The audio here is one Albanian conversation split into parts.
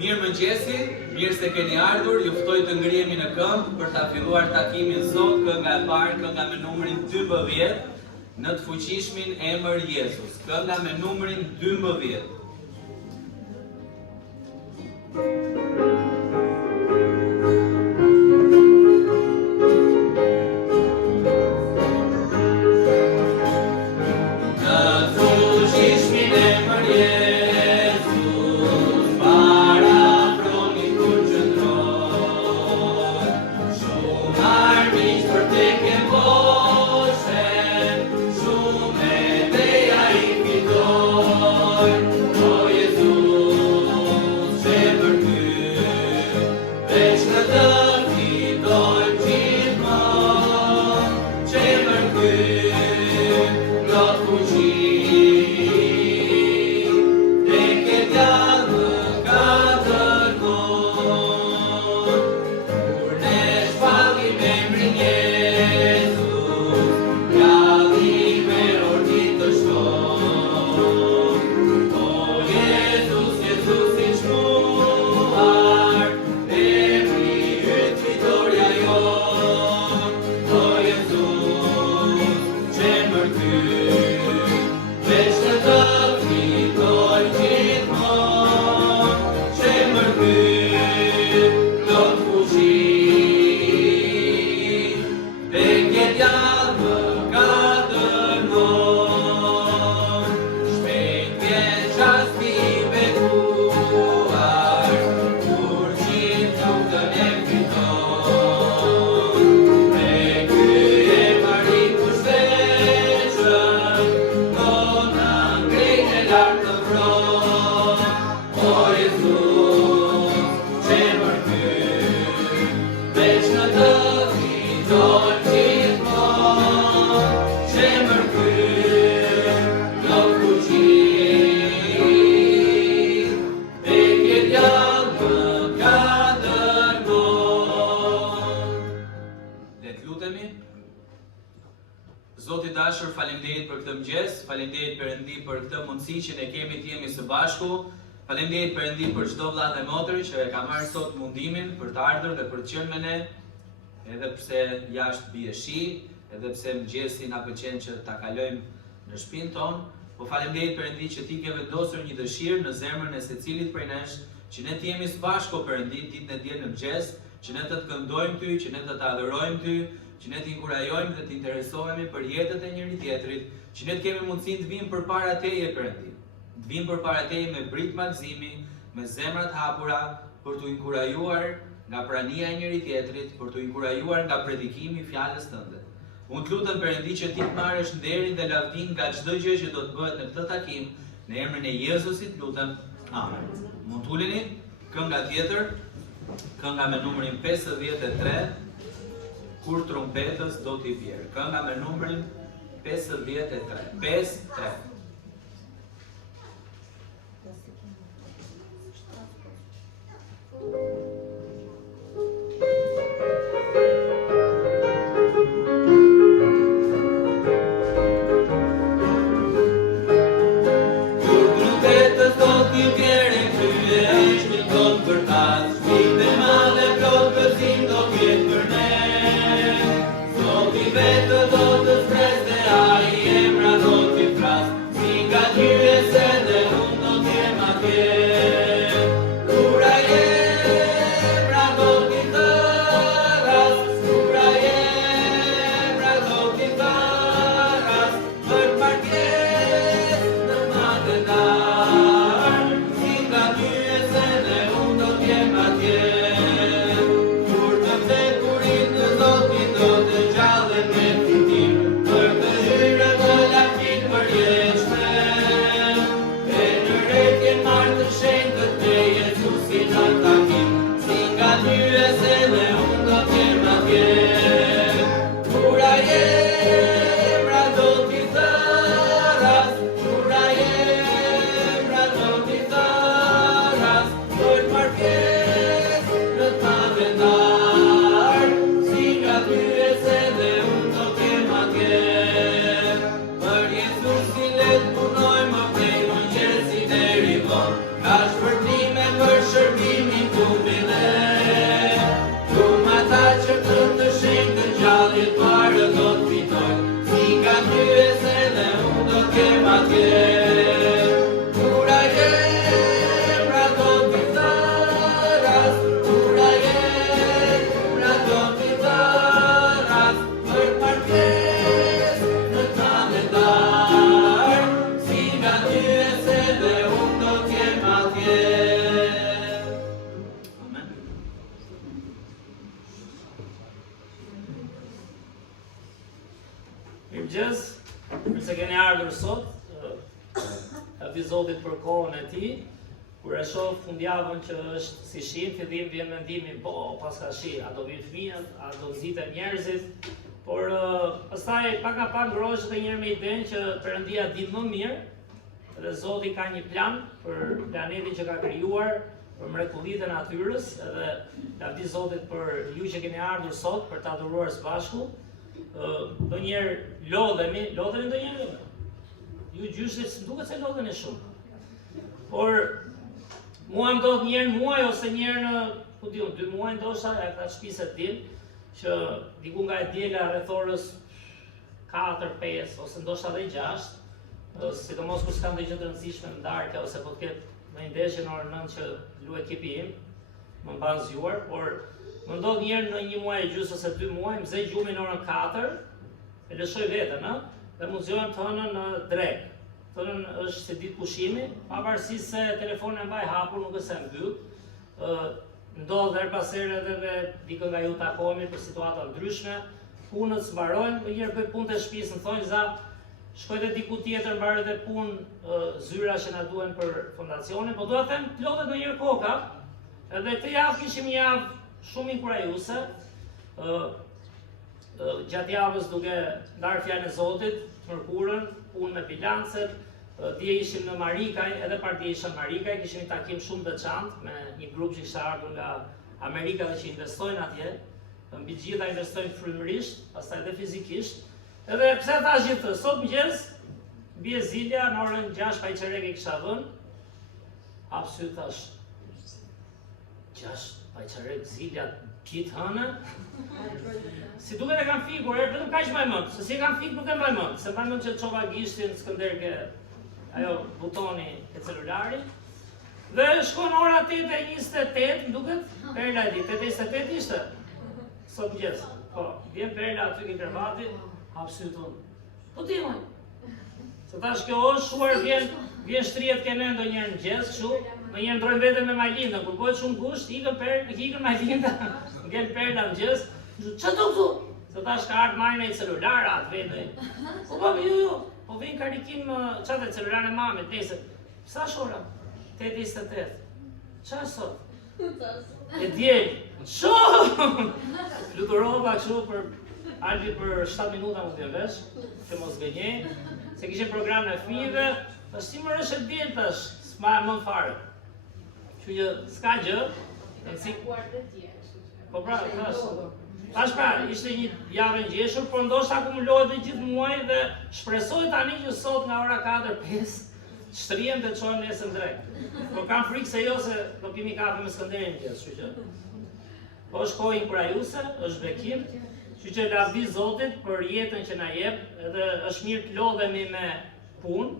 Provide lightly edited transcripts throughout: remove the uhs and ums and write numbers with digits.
Mirëmëngjesi, mirë se keni ardhur, ju ftoj të ngrihemi në këmbë për ta filluar takimin sot, kënga e parë, kënga me numrin 12, në të fuqishmin emër Jezus, kënga me numrin 12. Zoti dashur, faleminderit për këtë mëngjes, faleminderit Perëndi për këtë mundësi që ne kemi të jemi së bashku. Faleminderit Perëndi për çdo vëlla dhe motër që e ka marrë sot mundimin për të ardhur dhe për të qenë me ne, edhe pse jashtë bie shi, edhe pse mëngjesi na pëlqen që ta kalojmë në shtëpinë tonë. Po faleminderit Perëndi që ti ke vendosur një dëshirë në zemrën e secilit prej nesh, që ne të jemi së bashku Perëndi ditën e diel në mëngjes, që ne të këndojmë ty, që ne të adhurojmë ty, që ne të inkurajojmë dhe të interesohemi për jetët e njëri tjetrit, që ne të kemi mundësinë të vimë përpara teje Perëndi. Të vimë përpara teje me brit mallëzimi, me zemrat hapura, për t'u inkurajuar nga prania e njëri tjetrit, për t'u inkurajuar nga predikimi i fjalës tënde. Unë të lutem Perëndi që ti të marrësh nderin dhe lavdin nga çdo gjë që do të bëhet në këtë takim, në emrin e Jezusit lutem. Amen. Mund t'uleni kënga tjetër, kënga me numrin 53. Kur trumpetës do t'i bjerë. Kënga me numrin 53. 53. Ka shpërtime për shërbim ardhur sot, lavdi Zotit për kohën e tij, kur e shoh fundjavën që është si shi, fillim vjen mendimi, po pas ka shi, a do vinë fëmijët, a do nxiten njerëzit, por pastaj pak nga pak ngrohesh edhe një herë me idenë që Perëndia di më mirë, dhe Zoti ka një plan për planetin që ka krijuar, për mrekullitë e natyrës, edhe lavdi Zotit për ju që keni ardhur sot për ta adoruar së bashku. Ndonjëherë lodhemi ndonjëherë. Ju gjyshit s'duket se lodheni shumë. Por mua ndodh një herë në muaj ose një herë në, ku diun, 2 muaj ndoshta, ja ka shtëpisë të din, që diku nga e diela rreth orës 4-5 ose ndoshta edhe 6, sidomos kur s'kam ndonjë gjë të rëndësishme në darkë ose po të ketë në ndeshje në orën 9 që luaj ekipi im, më mban zgjuar, por më ndodh një herë në 1 muaj e gjysmë ose 2 muaj, më zej gjumin në orën 4, e lëshoj veten, dhe më zgjohem të hënën në drek. Të hënën është si ditë pushimi, pavarësisht se telefonin e mbaj hapur, nuk është se mbyll. Ndodh her pas here edhe dikë nga ju takohemi për situata ndryshme, punët s'mbarojnë, një herë bëj punë të shtëpisë, më thonë za, shkoj te diku tjetër mbaroj edhe punë zyra që na duhen për fondacionin, po dua të them plotët ndonjëherë koka. Edhe këtë javë kishim një javë shumë inkurajuese. Gjatë javës duke ndarë fjalën e Zotit, mërkurën, punë me bilancet, dje ishim në Marikaj, edhe partija ishte në Marikaj, kishim një takim shumë veçantë me një grup që ishte ardhur nga Amerika dhe që investojnë atje, mbi gjitha investojnë frymërisht, pastaj edhe fizikisht. Edhe pse thash gjithë, sot mëngjes bie zilja në orën 6 pa i çerek i kisha vënë. Hapsy thash. 6 pa i çerek zilja kitë hënë. Si duket e kam fikur, vetëm kaq mbaj mend, se si e kam fikur nuk e mbaj mend, se mbaj mend që çova gishtin Skënder ke ajo butoni e celularit. Dhe shkon ora 8:28, më duket, Perla e di, 8:28 ishte. Sot mëngjes. Po, vjen Perla aty ke kravati, hap syt unë. Po ti moj. Se tash kjo është shuar vjen shtrihet kenë ndonjëherë në mëngjes, kështu, ndonjëherë ndrojmë veten me Majlinda, kur bëhet shumë gusht, ikën Majlinda, ngel Perla në mëngjes. Ç'a do këtu? Se tash ka ardhur marrën e celularat vetë. Po ju, po vjen karikim çfarë celularin e mamit, nesër. Sa shora? 8:28. Ç'a sot? E diel. Shumë! Fluturova kështu për Albi për 7 minuta më vjen vesh, që mos gënjej, se kishim program në fëmijëve, tash si më është e diel tash, s'ma më fare. Kështu që s'ka gjë, si po pra, tash pra, ishte një javë ngjeshur, por ndoshta akumulohet dhe gjithë muaji dhe shpresoj tani që sot nga ora 4-5 shtrihem dhe çojmë nesër drejt. Po kam frikë se jo se do pimi kafe me Skënderin mëngjes, kështu që. Po është kohë inkurajuese, është bekim, kështu që lavdi Zotit për jetën që na jep, edhe është mirë të lodhemi me punë,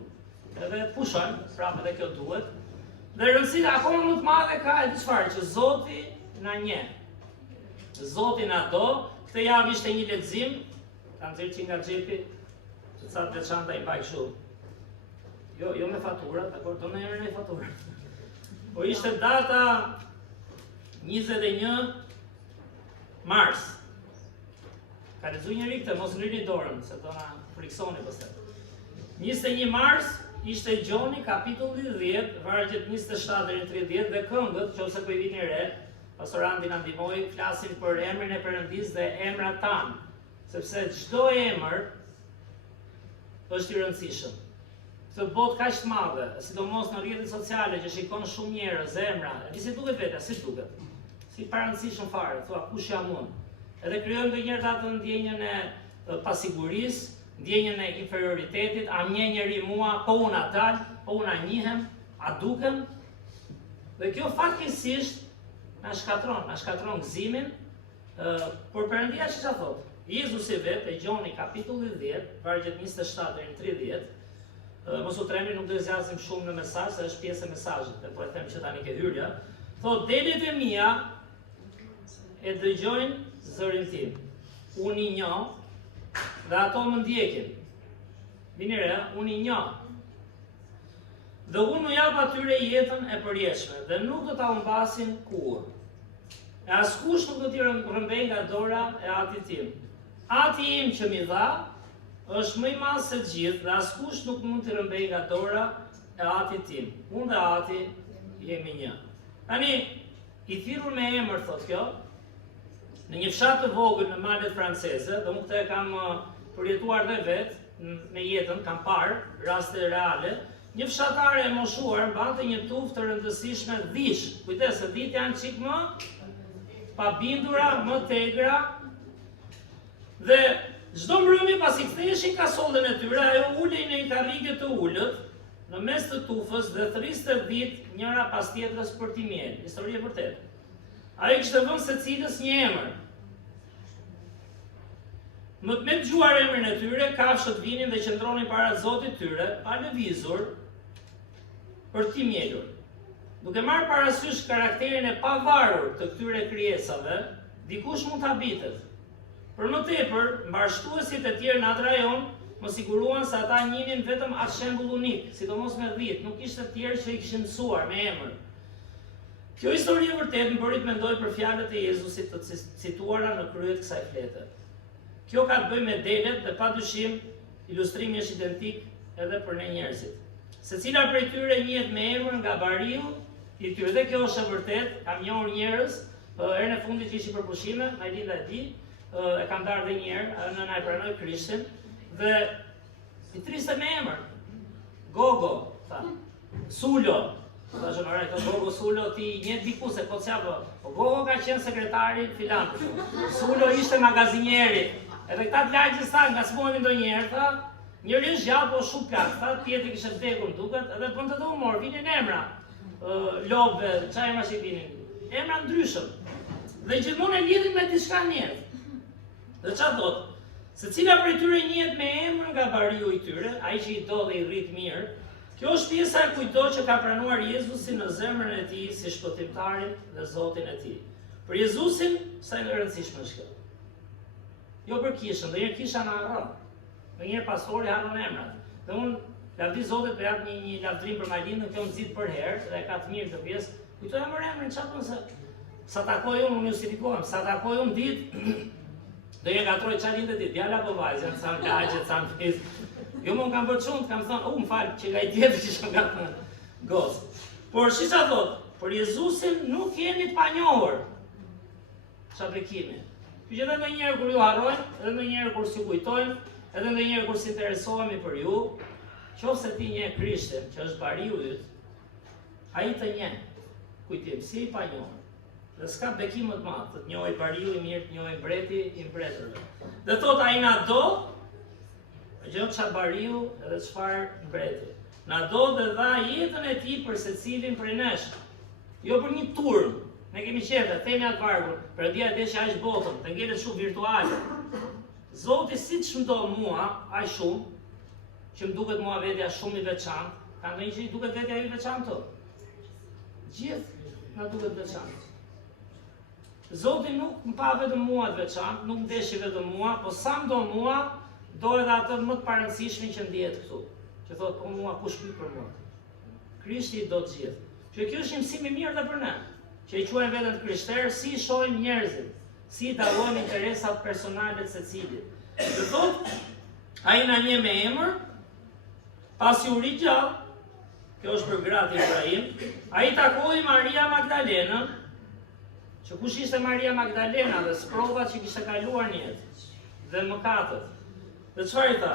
edhe të pushojmë, prapë edhe kjo duhet. Dhe rëndësia akoma më të madhe ka e di çfarë, që Zoti na njeh. Zoti na do. Këtë javë ishte një lexim, kam nxjerrë që nga xhepi, që sa të veçanta i mbaj kështu. Jo me faturat, dakor, do në emrin e faturat. Po ishte data 21 mars. Ka lexuar njëri këtë, mos ngrini dorën, se do na friksoni pastaj. 21 mars ishte Gjoni kapitulli 10, vargjet 27 deri në 30 dhe këngët, nëse po i vini re, Pastor Andi na ndihmoi, flasin për emrin e Perëndis dhe emrat tan, sepse çdo emër është i rëndësishëm. Këtë botë kaq të madhe, sidomos në rrjetet sociale që shikon shumë njerëz emra, e si duket vetë, si duket. Si parancishëm fare, thua kush jam unë. Edhe krijojmë ndonjëherë atë ndjenjën e pasigurisë, ndjenjën e inferioritetit, a njeh njëri mua, po unë atal, po unë a njihem, a dukem. Dhe kjo fatkeqësisht na shkatron gëzimin, por Perëndia çfarë thotë? Jezusi vetë, e Gjoni kapitulli 10, vargjet 27 deri në 30, mos u tremni, nuk do të zgjasim shumë në mesazh, se është pjesë e mesazhit, dhe po e them që tani ke hyrja. Thotë, delet e mia e dëgjojnë zërin tim. Unë i njoh dhe ato më ndjekin. Vini re, unë i njoh. Dhe unë më jap atyre jetën e përjetshme dhe nuk do ta humbasin kurrë. E askush nuk do t'i rrëmbej nga dora e Atit tim. Ati im që mi dha është më i madh se të gjithë dhe askush nuk mund të rëmbej nga dora e Atit tim. Unë dhe Ati jemi një. Tani, i thirrur me emër, thot kjo, në një fshat të vogël në malet franceze, dhe unë këtë e kam përjetuar dhe vetë me jetën, kam parë raste reale, një fshatare e moshuar mbante një tufë të rëndësishme dhish. Kujdes, se dhitë janë çik më pabindura, më tegra, dhe çdo mbrëmje pasi ktheheshin kasollën e tyre, ajo ulej në një karrige të ulët në mes të tufës dhe thriste dhitë njëra pas tjetrës për t'i miel. Histori e vërtetë. Ai kishte vënë secilës një emër. Me të dëgjuar emrin e tyre, kafshët vinin dhe qëndronin para Zotit tyre, pa lëvizur, për t'i mielur. Duke marrë parasysh karakterin e pavarur të këtyre krijesave, dikush mund ta habitet. Për më tepër, mbarshtuesit e tjerë në atë rajon më siguruan se ata njihnin vetëm atë shembull unik, sidomos me 10, nuk ishte të tjerë që i kishin mësuar me emër. Kjo histori e vërtetë më bëri të mendoj për fjalët e Jezusit të cituara në kryet kësaj flete. Kjo ka të bëjë me delet dhe padyshim ilustrimi është identik edhe për ne njerëzit. Secila prej tyre njihet me emër nga bariu i tyre dhe kjo është e vërtetë, kam njohur njerëz, herën e fundit që ishi për pushime, Majlinda e di, e kam darë dhe njerë, nëna e pranoi Krishtin, dhe i triste me emër. Gogo, tha, Sulo, tha shënore, këto Gogo Sulo ti një diku se po t'sjapë, po Gogo ka qenë sekretari filan, Sulo ishte magazinjeri, edhe këta t'lagjës tha, nga s'mojnë ndonjëherë, tha, njëri është gjallë po shumë plak, tha, tjetri kishte vdekur duket, edhe bën të humor, vinin emra, lobë, çfarë emra që vinin, emra ndryshëm, dhe gjithmonë e lidhin me diçka njerë. Dhe çfarë thotë? Secila prej tyre njihet me emër nga bariu i tyre, ai që i do dhe i rrit mirë. Kjo është pjesa e kujdo që ka pranuar Jezusin në zemrën e tij si shpëtimtarin dhe Zotin e tij. Për Jezusin, sa e rëndësishme është kjo. Jo për kishën, dhe kisha na harron. Ndonjëherë pastori harron emrat. Dhe unë lavdi Zotit për jap një lavdrim për Majlindën, kjo më nxit për herë dhe ka të mirë këtë pjesë. Kujtoj emrin çfarë thonë se sa takoj unë justifikohem, sa takoj unë ditë do je gatroj çfarë lindë ditë, djala apo vajzë, janë sa lagje, sa fis. Jo më kam bërë çunt, kam thënë, më fal, që nga i tjetër që shkon nga gocë. Por si sa thot, për Jezusin nuk jeni të panjohur. Çfarë bekimi. Ky që edhe ndonjëherë kur ju harrojnë, edhe ndonjëherë kur si kujtojnë, edhe ndonjëherë kur si interesohemi për ju, qofse ti njeh Krishtin, që është bariu yt, ai të njeh. Kujtim, si i panjohur. Dhe s'ka bekim më të madh, të njohë bariu i mirë, të njohë mbreti i mbretërve. Dhe thot ai na do, gjë çfarë bariu edhe çfarë mbreti. Na do dhe dha jetën e tij për secilin prej nesh. Jo për një turm. Ne kemi qenë, themi atë vargun, Perëndia e desh aq botën, të ngelet shumë virtuale. Zoti siç më do mua, aq shumë, që më duket mua vetja shumë i veçantë, ka ndonjë që i duket vetja i veçantë? Gjithë na duket veçantë. Zoti nuk më pa vetëm mua të veçantë, nuk më deshi vetëm mua, po sa më do mua, do edhe atë më të parëndësishmin që ndihet këtu. Që thotë, po mua, kush pyet për mua? Krishti i do të gjithë. Që kjo është një mësim i mirë dhe për ne, që i quajmë veten të krishterë, si i shohim njerëzit, si i dallojmë interesat personale të secilit. Dhe thotë, ai na njeh me emër, pasi u rigjall, kjo është për gratë Ibrahim, ai takoi Maria Magdalenën, që kush ishte Maria Magdalena dhe sprovat që kishte kaluar në jetë, dhe mëkatët. Dhe çfarë i tha?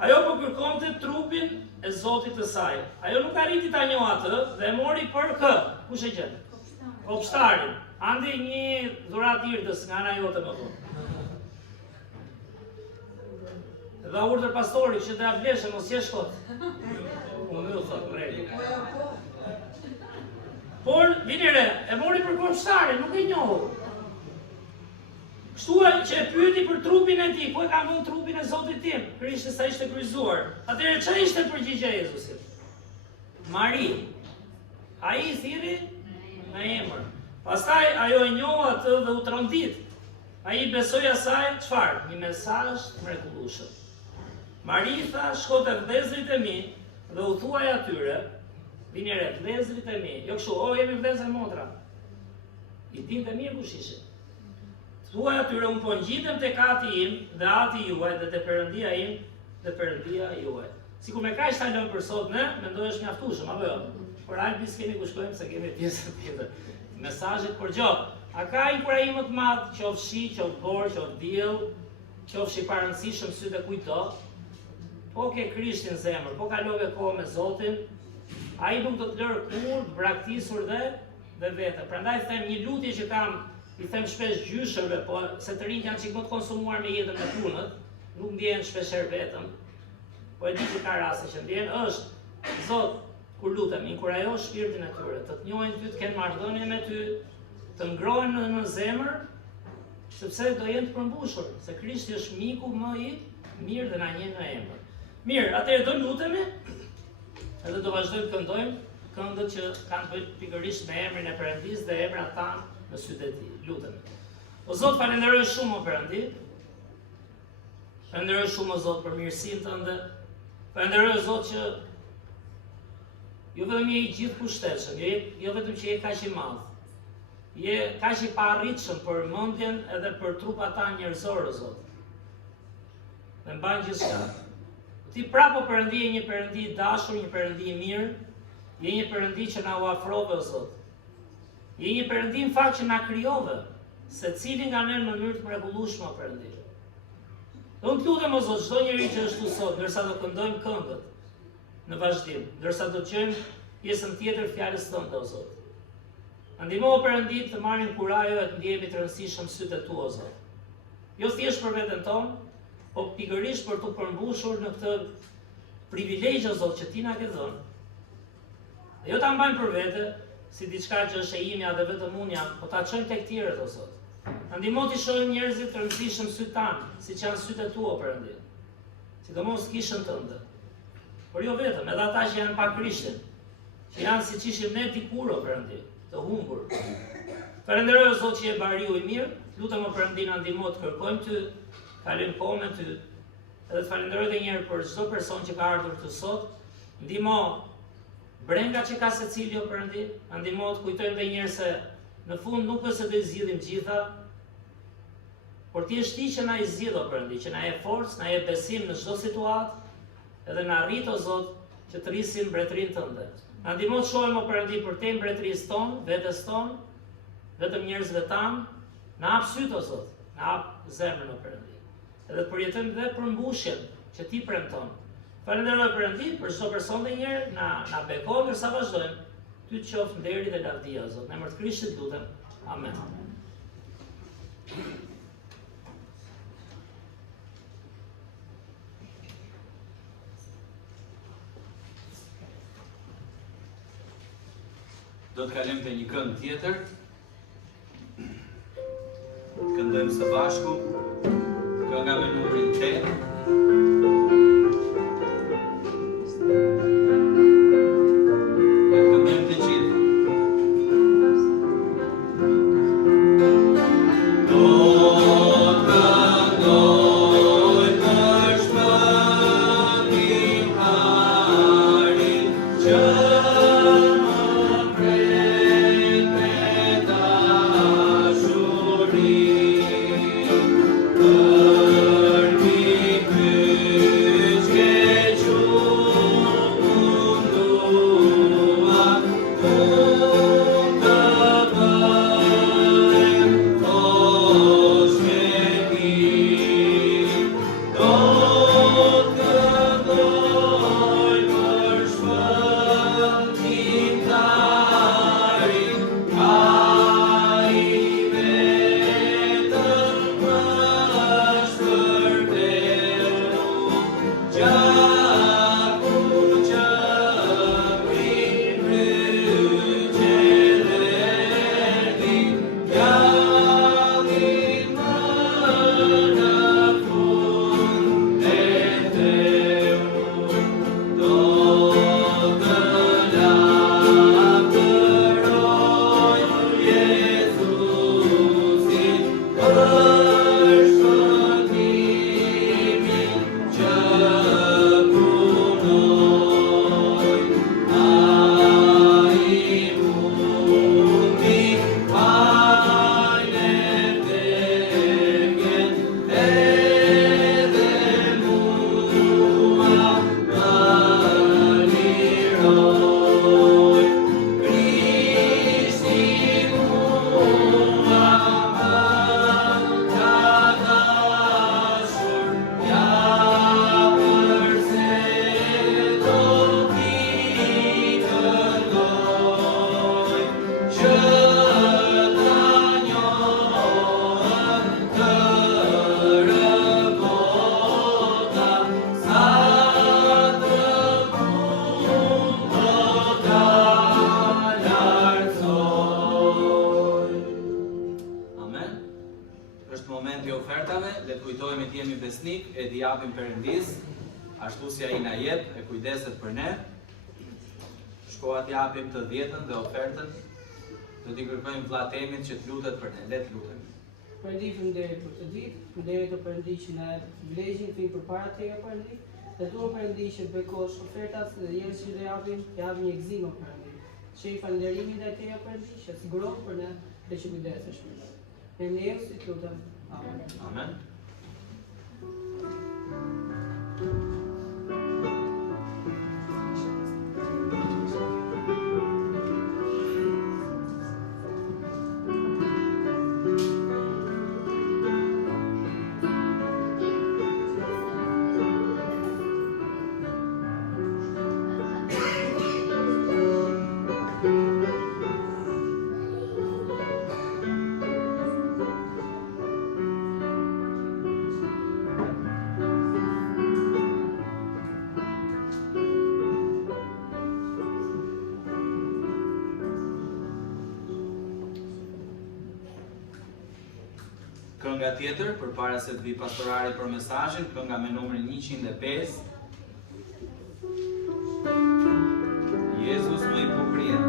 Ajo po kërkonte trupin e Zotit të saj. Ajo nuk arriti ta njohë atë dhe e mori për kë? Kush e gjen? Kopshtarin. Andi një dhuratë irdës nga ana jote më vonë. Dha urdhër pastorit që të ja bleshe mos jesh kot. Unë më thot mreli. Por, vini re, e mori për kopshtarin, nuk e njohu. Kështu që e pyeti për trupin e tij, ku e ka vënë trupin e Zotit tim? Krishti sa ishte kryqëzuar. Atëherë çfarë ishte përgjigjja e Jezusit? Mari. Ai i thirri me emër. Pastaj ajo e njohu atë dhe u trondit. Ai i besoi asaj çfarë? Një mesazh mrekullueshëm. Mari tha, shko te vëllezërit e mi dhe u thuaj atyre, vini re, vëllezërit e mi. Jo kështu, o jemi vëllezër motra. I dinte mirë kush ishin. Thuaj atyre unë po ngjitem tek ati im dhe ati juaj dhe te Perëndia im dhe Perëndia juaj. Sikur me kaq ta lëm për sot ne, mendoj është mjaftueshëm, apo jo? Por hajde biskemi ku shkojmë se kemi pjesën tjetër. Mesazhet për gjop. A ka inkurajim më të madh, qoftë shi, qoftë borë, qoftë diell, qofshi pa rëndësishëm sy të kujto? Po ke Krishtin në zemër, po kalove kohë me Zotin, ai nuk do të lërë kur të braktisur dhe vete. Prandaj them një lutje që kam, i them shpesh gjyshëve, po se të rinjt janë çik më të konsumuar me jetën me punët, nuk ndjehen shpeshherë vetëm. Po e di që ka raste që ndjen, është Zot, kur lutem, inkurajo shpirtin e tyre, të njohin ty, të kenë marrëdhënie me ty, të ngrohen në zemër, sepse do jenë të përmbushur, se Krishti është miku më i mirë dhe na njeh në emër. Mirë, atëherë do lutemi, edhe do vazhdojmë të këndojmë këngët që kanë të bëjnë pikërisht me emrin e Perëndisë dhe emrat tanë në sytë e tij. Lutemi. O Zot, falenderoj shumë o Perëndi. Falenderoj shumë o Zot për mirësinë tënde. Falenderoj o Zot që jo vetëm je i gjithë pushtetshëm, jo vetëm që je kaq i madh. Je kaq i paarritshëm për mendjen edhe për trupat tanë njerëzor o Zot. Dhe mban gjithçka. Ti prapo Perëndi je një Perëndi i dashur, një Perëndi i mirë, je një Perëndi që na u afrove o Zot. Je një Perëndi në fakt që na krijove, secili nga ne në mënyrë të mrekullueshme o Perëndi. Dhe unë të lutem o Zot, çdo njeri që është këtu sot, ndërsa do këndojmë këngët në vazhdim, ndërsa do dëgjojmë pjesën tjetër fjalës tënde o Zot. Ndihmo o Perëndi të marrim kurajo e të ndjehemi të rëndësishëm sytë e tu o Zot. Jo thjesht për veten tonë, po pikërisht për të përmbushur në këtë privilegj o Zot që ti na ke dhënë. Dhe jo ta mbajmë për vete si diçka që është e imja dhe vetëm unë jam, po ta çojmë tek tjerët o Zot. Ndihmo ti shohim njerëzit të rëndësishëm sytë tanë, siç janë sytë e tu o Perëndi. Sidomos kishën tënde. Por jo vetëm, edhe ata që janë pa Krishtin, që janë siç ishim ne dikur o Perëndi, të humbur. Falenderoj o Zot që je bariu i mirë, lutem o Perëndi na ndihmo të kërkojmë ty, kalojmë kohë me ty. Edhe të falenderoj edhe një herë për çdo person që ka ardhur këtu sot. Ndihmo brenga që ka secili o Perëndi, na ndihmo të kujtojmë edhe një herë se në fund nuk është se do i zgjidhim gjitha, por ti je që na i zgjidh o Perëndi, që na jep forcë, na jep besim në çdo situatë, edhe na arrit o Zot që të rrisim mbretërinë tënde. Na ndihmo të shohim o Perëndi për te mbretërisë tonë, vetes tonë, vetëm njerëzve tanë, na hap sytë o Zot, na hap zemrën o Perëndi. Edhe të përjetojmë dhe përmbushjen që ti premton. Falenderoj Perëndi për çdo person dhe një herë, na beko ndërsa vazhdojmë. Ty të qoftë nderi dhe lavdia o Zot. Në emër të Krishtit lutem. Amen. Do të kalojmë te një këngë tjetër. Këndojmë së bashku. Kënga me numrin 8. Këndojmë të gjithë. Do të këndoj për shpëtim harit që Për mi besnik e t'i japim Perëndis, ashtu si ai na jep e kujdeset për ne. Shkoa t'i japim të 10-ën dhe ofertën, do t'i kërkojmë vllatemit që t'lutet për ne, le t'lutemi. Perëndi, faleminderit për të ditë, faleminderit o Perëndi që na jep privilegjin të vim përpara teje Perëndi. Dhe dua Perëndi që bekosh ofertat dhe njerëzit që do japin një gëzim o Perëndi. Që i falënderimin ndaj teje Perëndi, që siguron për ne dhe që kujdesesh për ne. Në emrin e Jezusit lutem. Amen. Amen. Kënga tjetër, përpara se të vi pastorari për mesazhin, kënga me numrin 105. Jezus më i bukurie.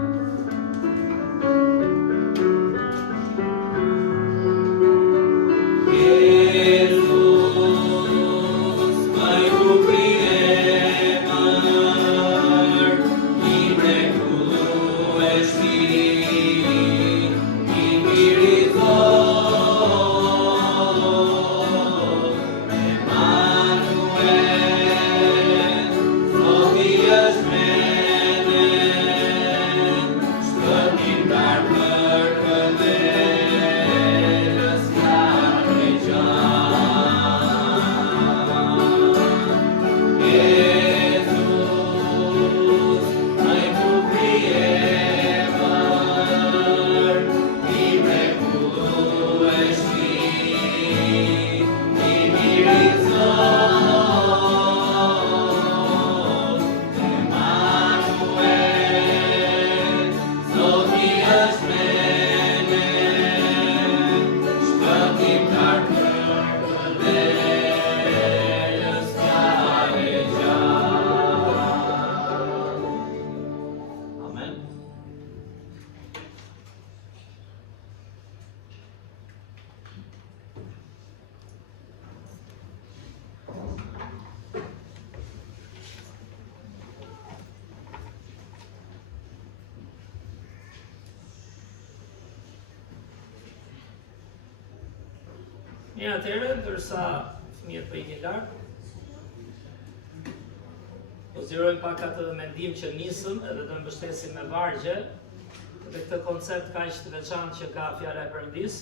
Mirë atëherë, ndërsa fëmijët po ikin lart, do zgjerojmë pak atë mendim që nisëm edhe do mbështesim me vargje dhe këtë koncept kaq të veçantë që ka fjala e Perëndis,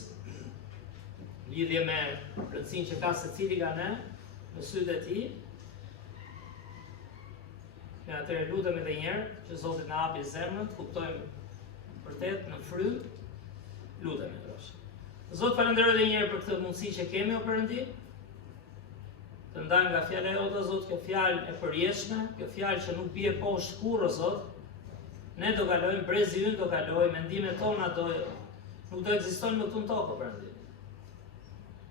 lidhje me rëndësinë që ka secili nga ne në sytë e tij. Mirë atëherë lutem edhe një herë që Zoti na hapi zemrën, të kuptojmë vërtet në frymë, lutemi ndoshta. Zot, falenderoj edhe një herë për këtë mundësi që kemi o Perëndi, të ndajmë nga fjala jote, Zot, kjo fjalë e përjetshme, kjo fjalë që nuk bie poshtë kurrë, Zot. Ne do kalojmë, brezi ynë do kalojë, mendimet tona nuk do ekzistojnë më këtu në tokë, o Perëndi.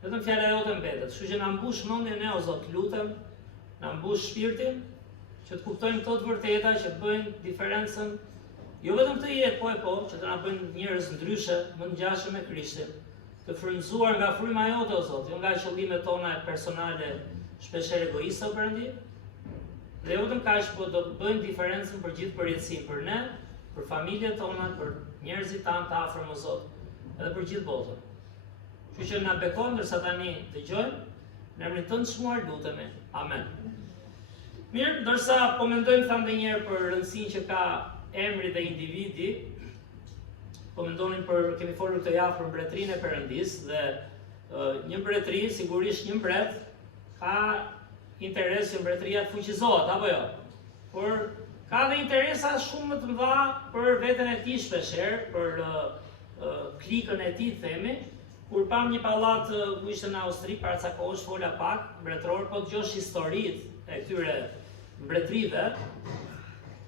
Vetëm fjala jote mbetet, kështu që na mbush mendjen e o Zot, lutem, na mbush shpirtin, që të kuptojmë këto të vërteta që bëjnë diferencën, jo vetëm këtë jetë, po, që të na bëjnë njerëz ndryshe, më ngjashëm me Krishtin. Të frymzuar nga fryma jote o Zot, jo nga qëllimet tona personale shpeshherë egoiste o Perëndi. Dhe jo vetëm kaq, po do të bëjnë diferencën për gjithë përjetësinë, për ne, për familjet tona, për njerëzit tanë të afërm o Zot, edhe për gjithë botën. Kështu që na bekon ndërsa tani dëgjojmë, në emrin tënd çmuar lutemi. Amen. Mirë, ndërsa po mendojmë thamë edhe një herë për rëndësinë që ka emri dhe individi, po mendonin kemi folur këtë javë për mbretërinë e Perëndis dhe një mbretëri, sigurisht një mbret, ka interes që mbretëria të fuqizohet, apo jo? Por ka dhe interesa shumë më të mëdha për veten e tij shpeshherë, për klikën e tij, themi, kur pam një pallat ku ishte në Austri para ca kohësh, fola pak, mbretëror, po dëgjosh historitë e këtyre mbretërive.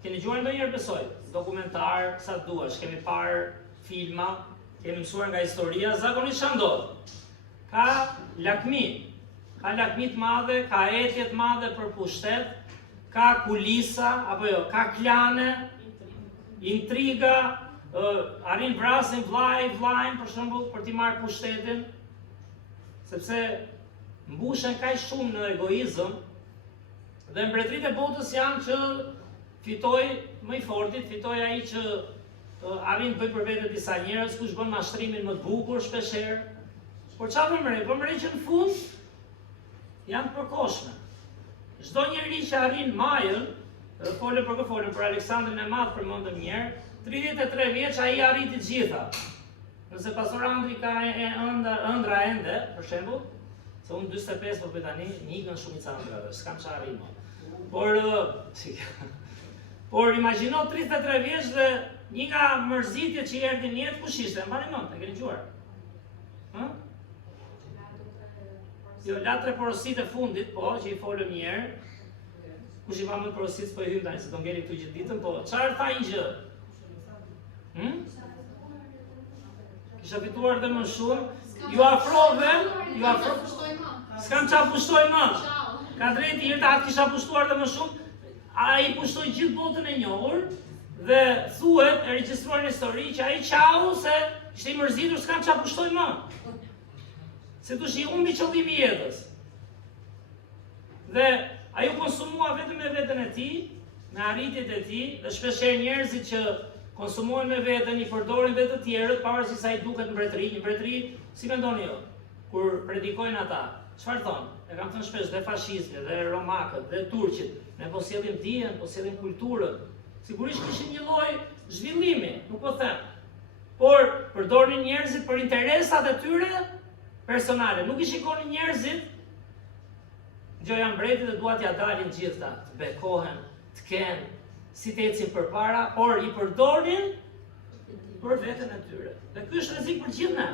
Keni dëgjuar ndonjëherë besoj, dokumentar, sa duash, kemi parë filma, kemi mësuar nga historia, zakonisht ç'a ndodh. Ka lakmi, ka lakmi të madhe, ka etje të madhe për pushtet, ka kulisa, apo jo, ka klane, intriga, arrin vrasin vlajnë për shembull për t'i marrë pushtetin, sepse mbushen kaq shumë në egoizëm, dhe mbretëritë e botës janë që fitoj më i fortit, fitoj ai që arrin të bëj për vete disa njerëz, kush bën mashtrimin më të bukur shpeshherë. Por çfarë më re që në fund janë të përkohshme. Çdo njeri që arrin majën, folën për Aleksandrin e Madh përmendëm një herë, 33 vjeç ai arriti të gjitha. Nëse pastor Andri ka ëndra ende, për shembull, se unë 45 po bëj tani, një ikën shumica ëndrave, s'kam çfarë arrin më. Por imagjino 33 vjeç dhe një nga mërzitjet që i erdhin në jetë, kush ishte? Mbani mend, e keni dëgjuar? Ë? Jo, latre porositë e fundit, po, që i folëm një herë. Kush i pa më porositë, po i hym tani se do ngeli këtu gjithë ditën, po çfarë tha një gjë? Kisha fituar dhe më shumë, ju afrove, s'kam qa pushtoj më. Ka drejti irta atë kisha pushtuar dhe më shumë, a i pushtoj gjithë botën e njohur, dhe thuhet, e regjistruar në histori, që a i qau se ishte i mërzitur, s'kam qa pushtoj më. Se tu shi humbi qëllimi i jetës. Dhe a ju konsumua vetëm me veten e tij, me arritjet e tij, dhe shpeshherë njerëzit që konsumojnë me veten, i përdorin dhe të tjerët, pavarësisht sa i duket mbretëri. Një mbretëri, si mendoni ju, kur predikojnë ata, çfarë thonë? E kam thënë shpesh dhe fashistët, dhe romakët, dhe turqit, ne po sjellim dijen, po sjellim kulturën. Sigurisht kishin një lloj zhvillimi, nuk po them. Por përdorin njerëzit për interesat e tyre personale. Nuk i shikonin njerëzit, gjoja mbretit dhe duat ja dalin gjithta, të bekohen, të kenë, si të ecin përpara, por i përdorin për veten e tyre. Dhe ky është rrezik për gjithë ne.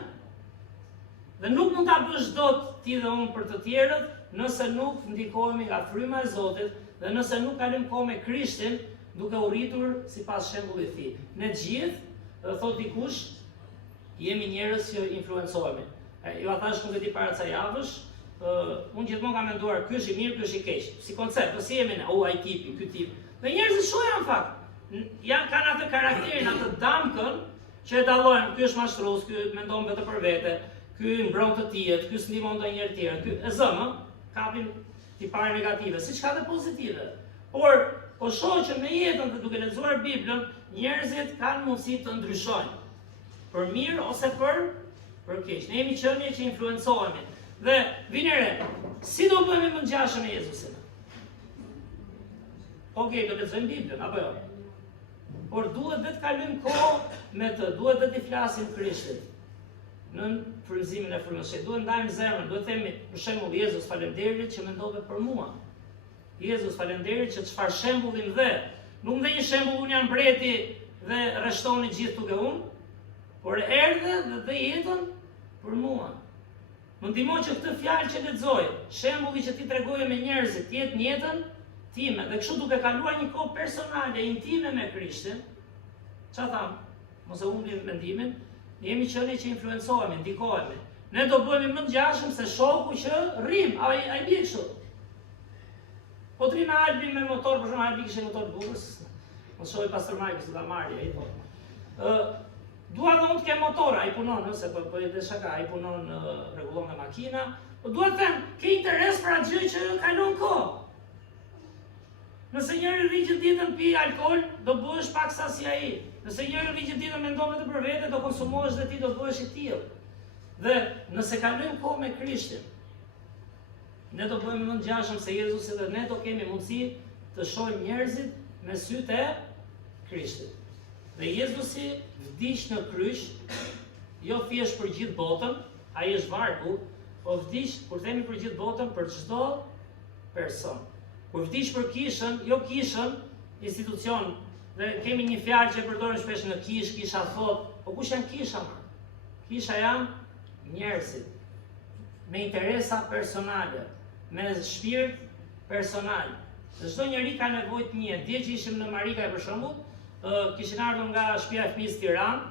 Dhe nuk mund ta bësh dot ti dhe unë për të tjerët, nëse nuk ndikohemi nga fryma e Zotit dhe nëse nuk kalojmë kohë me Krishtin, duke u rritur sipas shembullit të tij. Ne gjithë, thot dikush, jemi njerëz që influencohemi. Ju a thash nuk e di para ca javësh, unë gjithmonë kam menduar ky është i mirë, ky është i keq. Si koncept, po si jemi ne? Ai tipi, ky tip. Dhe njerëzit shohin në fakt. Kanë atë karakterin, atë damkën që e dallojnë, ky është mashtrues, ky mendon vetëm për vete, ky mbron të tjerët, ky s'ndihmon ndonjëherë të tjerën, ky e zëmë, kapin tipare negative, siç ka dhe pozitive. Por po shoh që me jetën dhe duke lexuar Biblën, njerëzit kanë mundësi të ndryshojnë. Për mirë ose për keq. Ne jemi qenie që influencohemi. Dhe vini re, si do bëhemi më ngjashëm me Jezusin? Okej, do lexojmë Biblën, apo jo? Por duhet dhe të kalojmë kohë me të, duhet dhe të flasim Krishtit në frymëzimin e frymëshit. Duhet ndajmë zemrën, duhet themi, për shembull, Jezus, faleminderit që mendove për mua. Jezus, faleminderit që çfarë shembulli më dhe. Nuk më dhe një shembull, unë jam mbreti dhe rreshtoni gjithë duke unë, por erdhe dhe dhe jetën për mua. Më ndihmon që këtë fjalë që lexoj, shembulli që ti tregoje me njerëzit, të jetë në jetën time, dhe kështu duke kaluar një kohë personale, intime me Krishtin, çfarë tham? Mos e humbim mendimin, ne jemi qenie që influencohemi, ndikohemi. Ne do bëhemi më ngjashëm se shoku që rrim, ai bie kështu. Po të rrim Albi me motor, për shembull, Albi kishte motor të bukur, mos shohë pastor Majku se ta marrë ai po. Dua dhe unë të kem motor, ai punon, nëse po e dhe shaka, ai punon rregullon me makina, po dua të them, ke interes për atë gjë që kalon kohë. Nëse njëri rri gjithë ditën pi alkool, do bëhesh pak sa si ai. Nëse njëri rri gjithë ditën mendon vetëm për vete, do konsumohesh dhe ti do bëhesh i tillë. Dhe nëse kalojmë kohë me Krishtin, ne do bëhemi më ngjashëm se Jezusi dhe ne do kemi mundësi të shohim njerëzit me sytë e Krishtit. Dhe Jezusi vdiq në kryq, jo thjesht për gjithë botën, ai është vargu, po vdiq, kur themi për gjithë botën, për çdo person. Kur vdiq për kishën, jo kishën, institucion, dhe kemi një fjalë që e përdorim shpesh në kish, kisha thot, po kush janë kisha? Kisha janë njerëzit, me interesa personale, me shpirt personal. Dhe çdo njeri ka nevojë të një. Dje që ishim në Marikaj për shembull, kishin ardhur nga shtëpia e fëmijës Tiranë.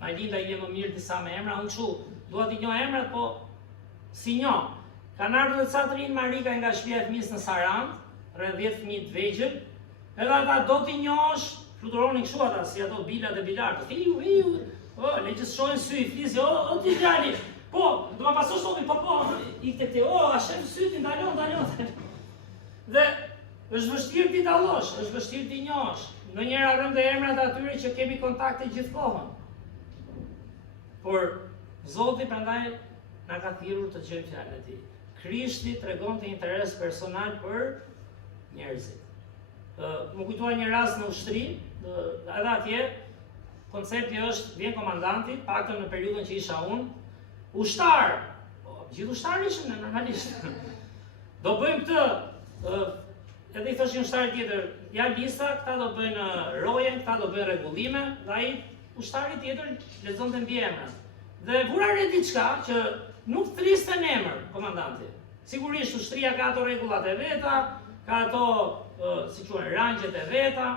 Majlinda i je më mirë disa me emra, unë kështu, dua t'i njoh emrat, po si njoh. kanë ardhur dhe ca të rinë Marika nga shtëpia e fëmijës në Sarand, rreth 10 fëmijë të vegjël, edhe ata do t'i njohësh, fluturonin kështu ata, si ato bilat e bilartë. Fiu, legjësojnë sy, flisi, o ti djali. Po, do ma pasosh topi, po, ikte te, a shef syti, ndalon. Dhe është vështirë t'i dallosh, është vështirë t'i njohësh. Ndonjëherë rëm dhe emrat atyre që kemi kontakte gjithkohën. Por Zoti prandaj na ka thirrur të dëgjojmë fjalën e Tij. Krishti tregonte interes personal për njerëzit. Më kujtoa një rast në ushtri, edhe atje koncepti është vjen komandanti, paktën në periudhën që isha unë, ushtar. Gjithë ushtarë ishin normalisht. Do bëjmë këtë, edhe i thoshin ushtari tjetër, ja lista, këta do bëjnë rojen, këta do bëjnë rregullime, dhe ai ushtari tjetër lexonte mbiemrat. Dhe vura re diçka që nuk thriste në emër komandanti. Sigurisht ushtria ka ato rregullat e veta, ka ato si quhen rangjet e veta.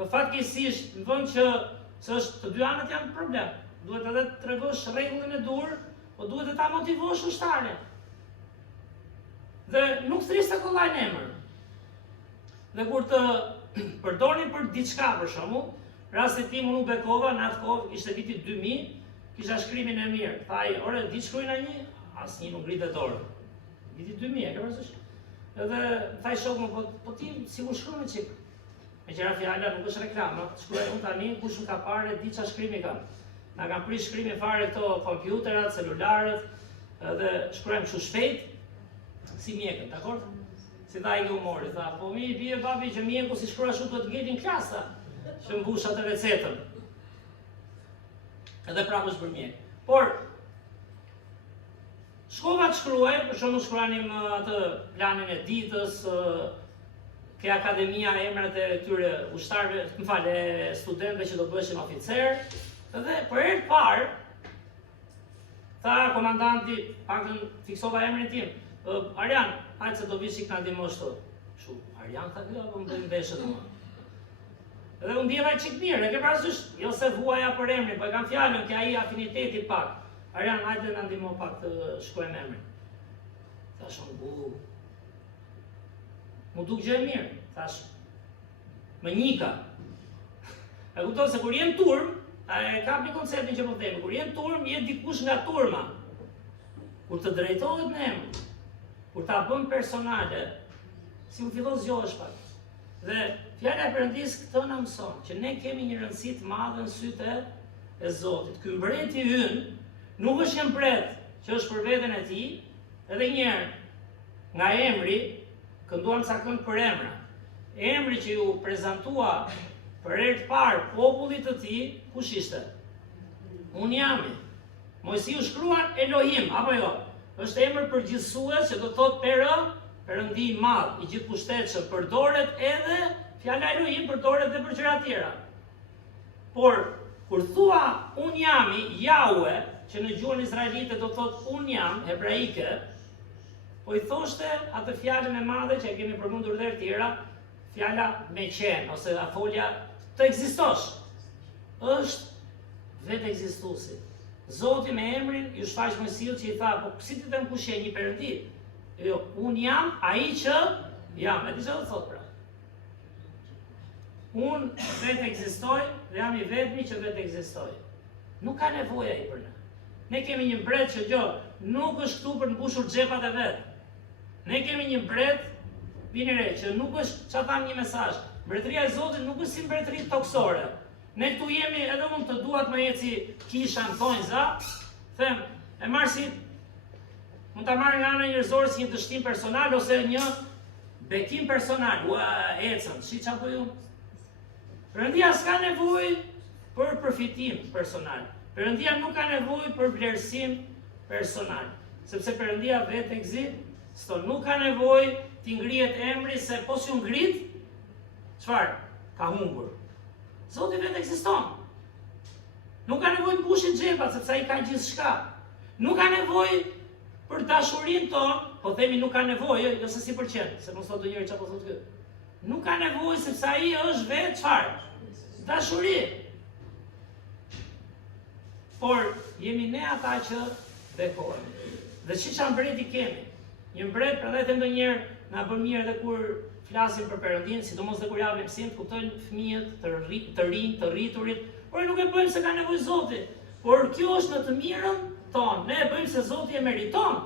Fatkeqësisht në vend që është të dy anët janë problem. Duhet edhe të tregosh rregullin e dur, po duhet edhe ta motivosh ushtarin. Dhe nuk thriste kollaj në emër. Dhe kur të përdornin për diçka për shembull, rasti tim unë u bekova në atë kohë, ishte viti 2000, kisha shkrimin e mirë. Thaj, ore, di shkruajna një? Asnjë nuk ngritet dorë. Viti 2000, e ke parasysh? Edhe thaj shokun, po ti sikur shkruan çik. Me qira fjala nuk është reklama, shkruaj unë tani, kush nuk ka parë, di çfarë shkrimi kam. Na kanë prish shkrimin fare këto kompjuterat, celularët, edhe shkruajmë kështu shpejt, si mjekët, dakor? Si tha i humori, tha, po mi bie babi që mjeku si shkruaj ashtu duhet të ngetin klasa, që mbush atë recetën. Edhe prapë është për mjek. Por, shkova të shkruaj, për shumë shkruanim atë planin e ditës, ke akademia emrat e këtyre ushtarëve, e studentëve që do bëheshin oficer, edhe për herë të parë, tha komandanti, paktën fiksova emrin tim, Arjan, hajtë se do vish që këna ndihmosh të. Shu, Arjan tha kjo, apo më bëjmë veshët më. Edhe unë ndjeva qik mirë, e ke parasysh, jo se vuaja për emrin, po e kam fjallën që ai afiniteti pak. Arjan, hajtë na ndihmo pak të shkruajmë emrin. Thash unë, mu duk gjë e mirë, thash, më njika. E kupton se kur jenë turm, e kam një konceptin që po themi, kur jenë turm, jetë dikush nga turma. Kur të drejtohet në emër, kur ta bën personale, si u fillon zgjohesh pak. Dhe fjala e Perëndis këtë na mëson, që ne kemi një rëndësi të madhe në sytë e Zotit. Ky mbreti ynë nuk është një mbret që është për veten e tij, edhe një herë nga emri kënduam ca këngë për emra. Emri që ju prezantua për herë të parë popullit të tij, kush ishte? Unë jam. Mojsiu shkruan Elohim, apo jo? Është emër përgjithësues që do të thotë Perëndi i madh, i gjithëpushtetshëm, përdoret edhe fjala Elohim përdoret edhe për gjëra të tjera. Por kur thua un jami, Jahwe, që në gjuhën izraelite do të thotë un jam, hebraike, po i thoshte atë fjalën e madhe që e kemi përmendur edhe tjera, fjala me qenë ose folja të ekzistosh. Është vetë ekzistuesi. Zoti me emrin ju shfaq Mojsiut që i tha, po si ti them kush je një Perëndi? Jo, un jam ai që jam. E di çfarë thot pra. Un vetë ekzistoj dhe jam i vetmi që vetë ekzistoj. Nuk ka nevojë ai për ne. Ne kemi një mbret që nuk është këtu për të mbushur xhepat e vet. Ne kemi një mbret, vini re, që nuk është, çfarë tham një mesazh. Mbretëria e Zotit nuk është si mbretëri toksore. Ne këtu jemi, edhe unë të duat më jetë si kisha në thonjë za, them, e marrë si, mund të marrë nga ana njerëzore si një dështim personal, ose një bekim personal, ecën, shi qa po ju? Perëndia s'ka nevojë për përfitim personal, Perëndia nuk ka nevojë për vlerësim personal, sepse Perëndia vetë ekziston, nuk ka nevojë t'i ngrihet emri, se po si u ngrit, çfarë? Ka humbur. Zoti vetë ekziston. Nuk ka nevojë të mbushit xhepat, sepse ai ka gjithçka. Nuk ka nevojë për dashurinë tonë, po themi nuk ka nevojë, jo se si pëlqen, se mos thotë njëri çfarë po thotë ky. Nuk ka nevojë sepse ai është vetë çfarë? Dashuri. Por jemi ne ata që bekohemi. Dhe çfarë mbreti kemi? Një mbret, prandaj them ndonjëherë na bën mirë edhe kur flasim për Perëndin, sidomos edhe kur japim mësim, kuptojnë fëmijët të rinj, të rriturit, por nuk e bëjmë se ka nevojë Zoti. Por kjo është në të mirën tonë. Ne e bëjmë se Zoti e meriton.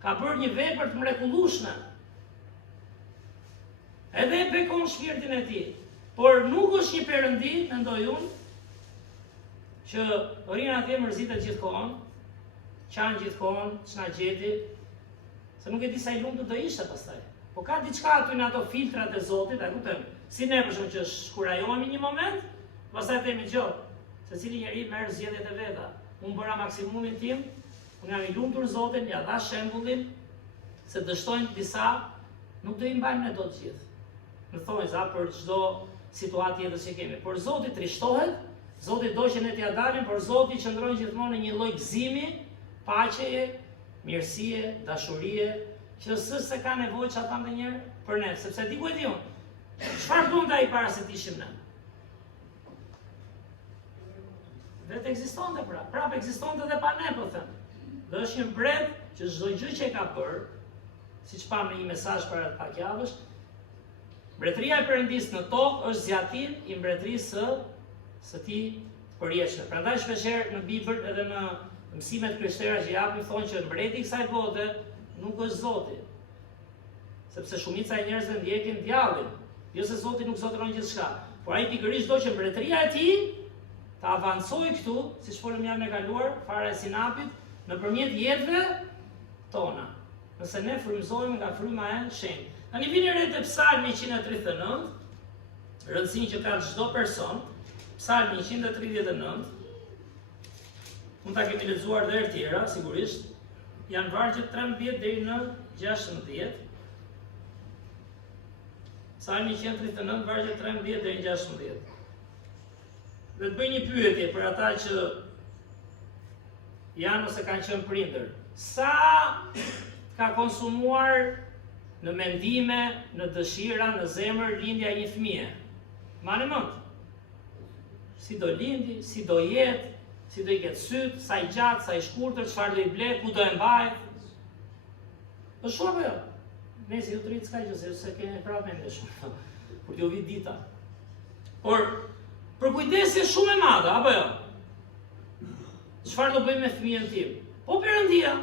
Ka bërë një vepër të mrekullueshme. Edhe e bekon shpirtin e tij. Por nuk është një Perëndi, mendoj unë, që rinë atje mërzitet gjithkohon, qanë gjithkohon, ç'na gjeti, se nuk e di sa i lumtur do ishte pastaj. Po ka diçka aty në ato filtrat e Zotit, a kupton? Si ne për shkak që shkurajohemi një moment, pastaj themi gjot, secili njeri merr zgjedhjet e veta. Unë bëra maksimumin tim, unë jam i lumtur Zotin, ja dha shembullin se dështojnë disa, nuk do i mbajmë ne dot gjithë. Në thonjza për çdo situatë tjetër që kemi. Por Zoti trishtohet, Zoti do që ne t'ia dalim, por Zoti qëndron gjithmonë në një lloj gëzimi, paqeje, mirësie, dashurie, që s'është se ka nevojë çata ndonjëherë për ne, sepse diku e di unë. Çfarë bën ai para se të ishim ne? Vetë ekzistonte pra, prapë ekzistonte edhe pa ne, po them. Dhe është një mbret që çdo gjë që e ka bërë, siç pam në një mesazh para pak javësh, mbretëria e Perëndisë në tokë është zjatim i mbretërisë së tij përjetshme. Prandaj shpeshherë në Bibël edhe në mësimet krishtere që japin thonë që mbreti i kësaj bote nuk është Zoti. Sepse shumica e njerëzve ndjekin djallin. Jo se Zoti nuk zotëron gjithçka, por ai pikërisht do që mbretëria e tij të avancojë këtu, siç folëm javën e kaluar, fara e sinapit, nëpërmjet jetëve tona. Nëse ne frymëzohemi nga fryma e shenjtë. Tani vini re te Psalmi 139, rëndësinë që ka çdo person. Psalmi 139, mund ta kemi lexuar dhe herë tjera, sigurisht. Janë vargjet 13 deri në 16. Psalmi 139, vargjet 13 deri në 16. Dhe të bëj një pyetje për ata që janë ose kanë qenë prindër. Sa ka konsumuar në mendime, në dëshira, në zemër lindja e një fëmie? Mani mend. Si do lindi, si do jetë, si do i ketë syt, sa i gjatë, sa i shkurtër, çfarë do i ble, ku do e mbaj. Është shumë apo jo? Nëse ju trit s'ka gjë, se keni prapë më shumë. Kur t'ju vit dita. Por për kujdesje shumë e madhe, apo jo? Çfarë do bëjmë me fëmijën tim? Po Perëndia.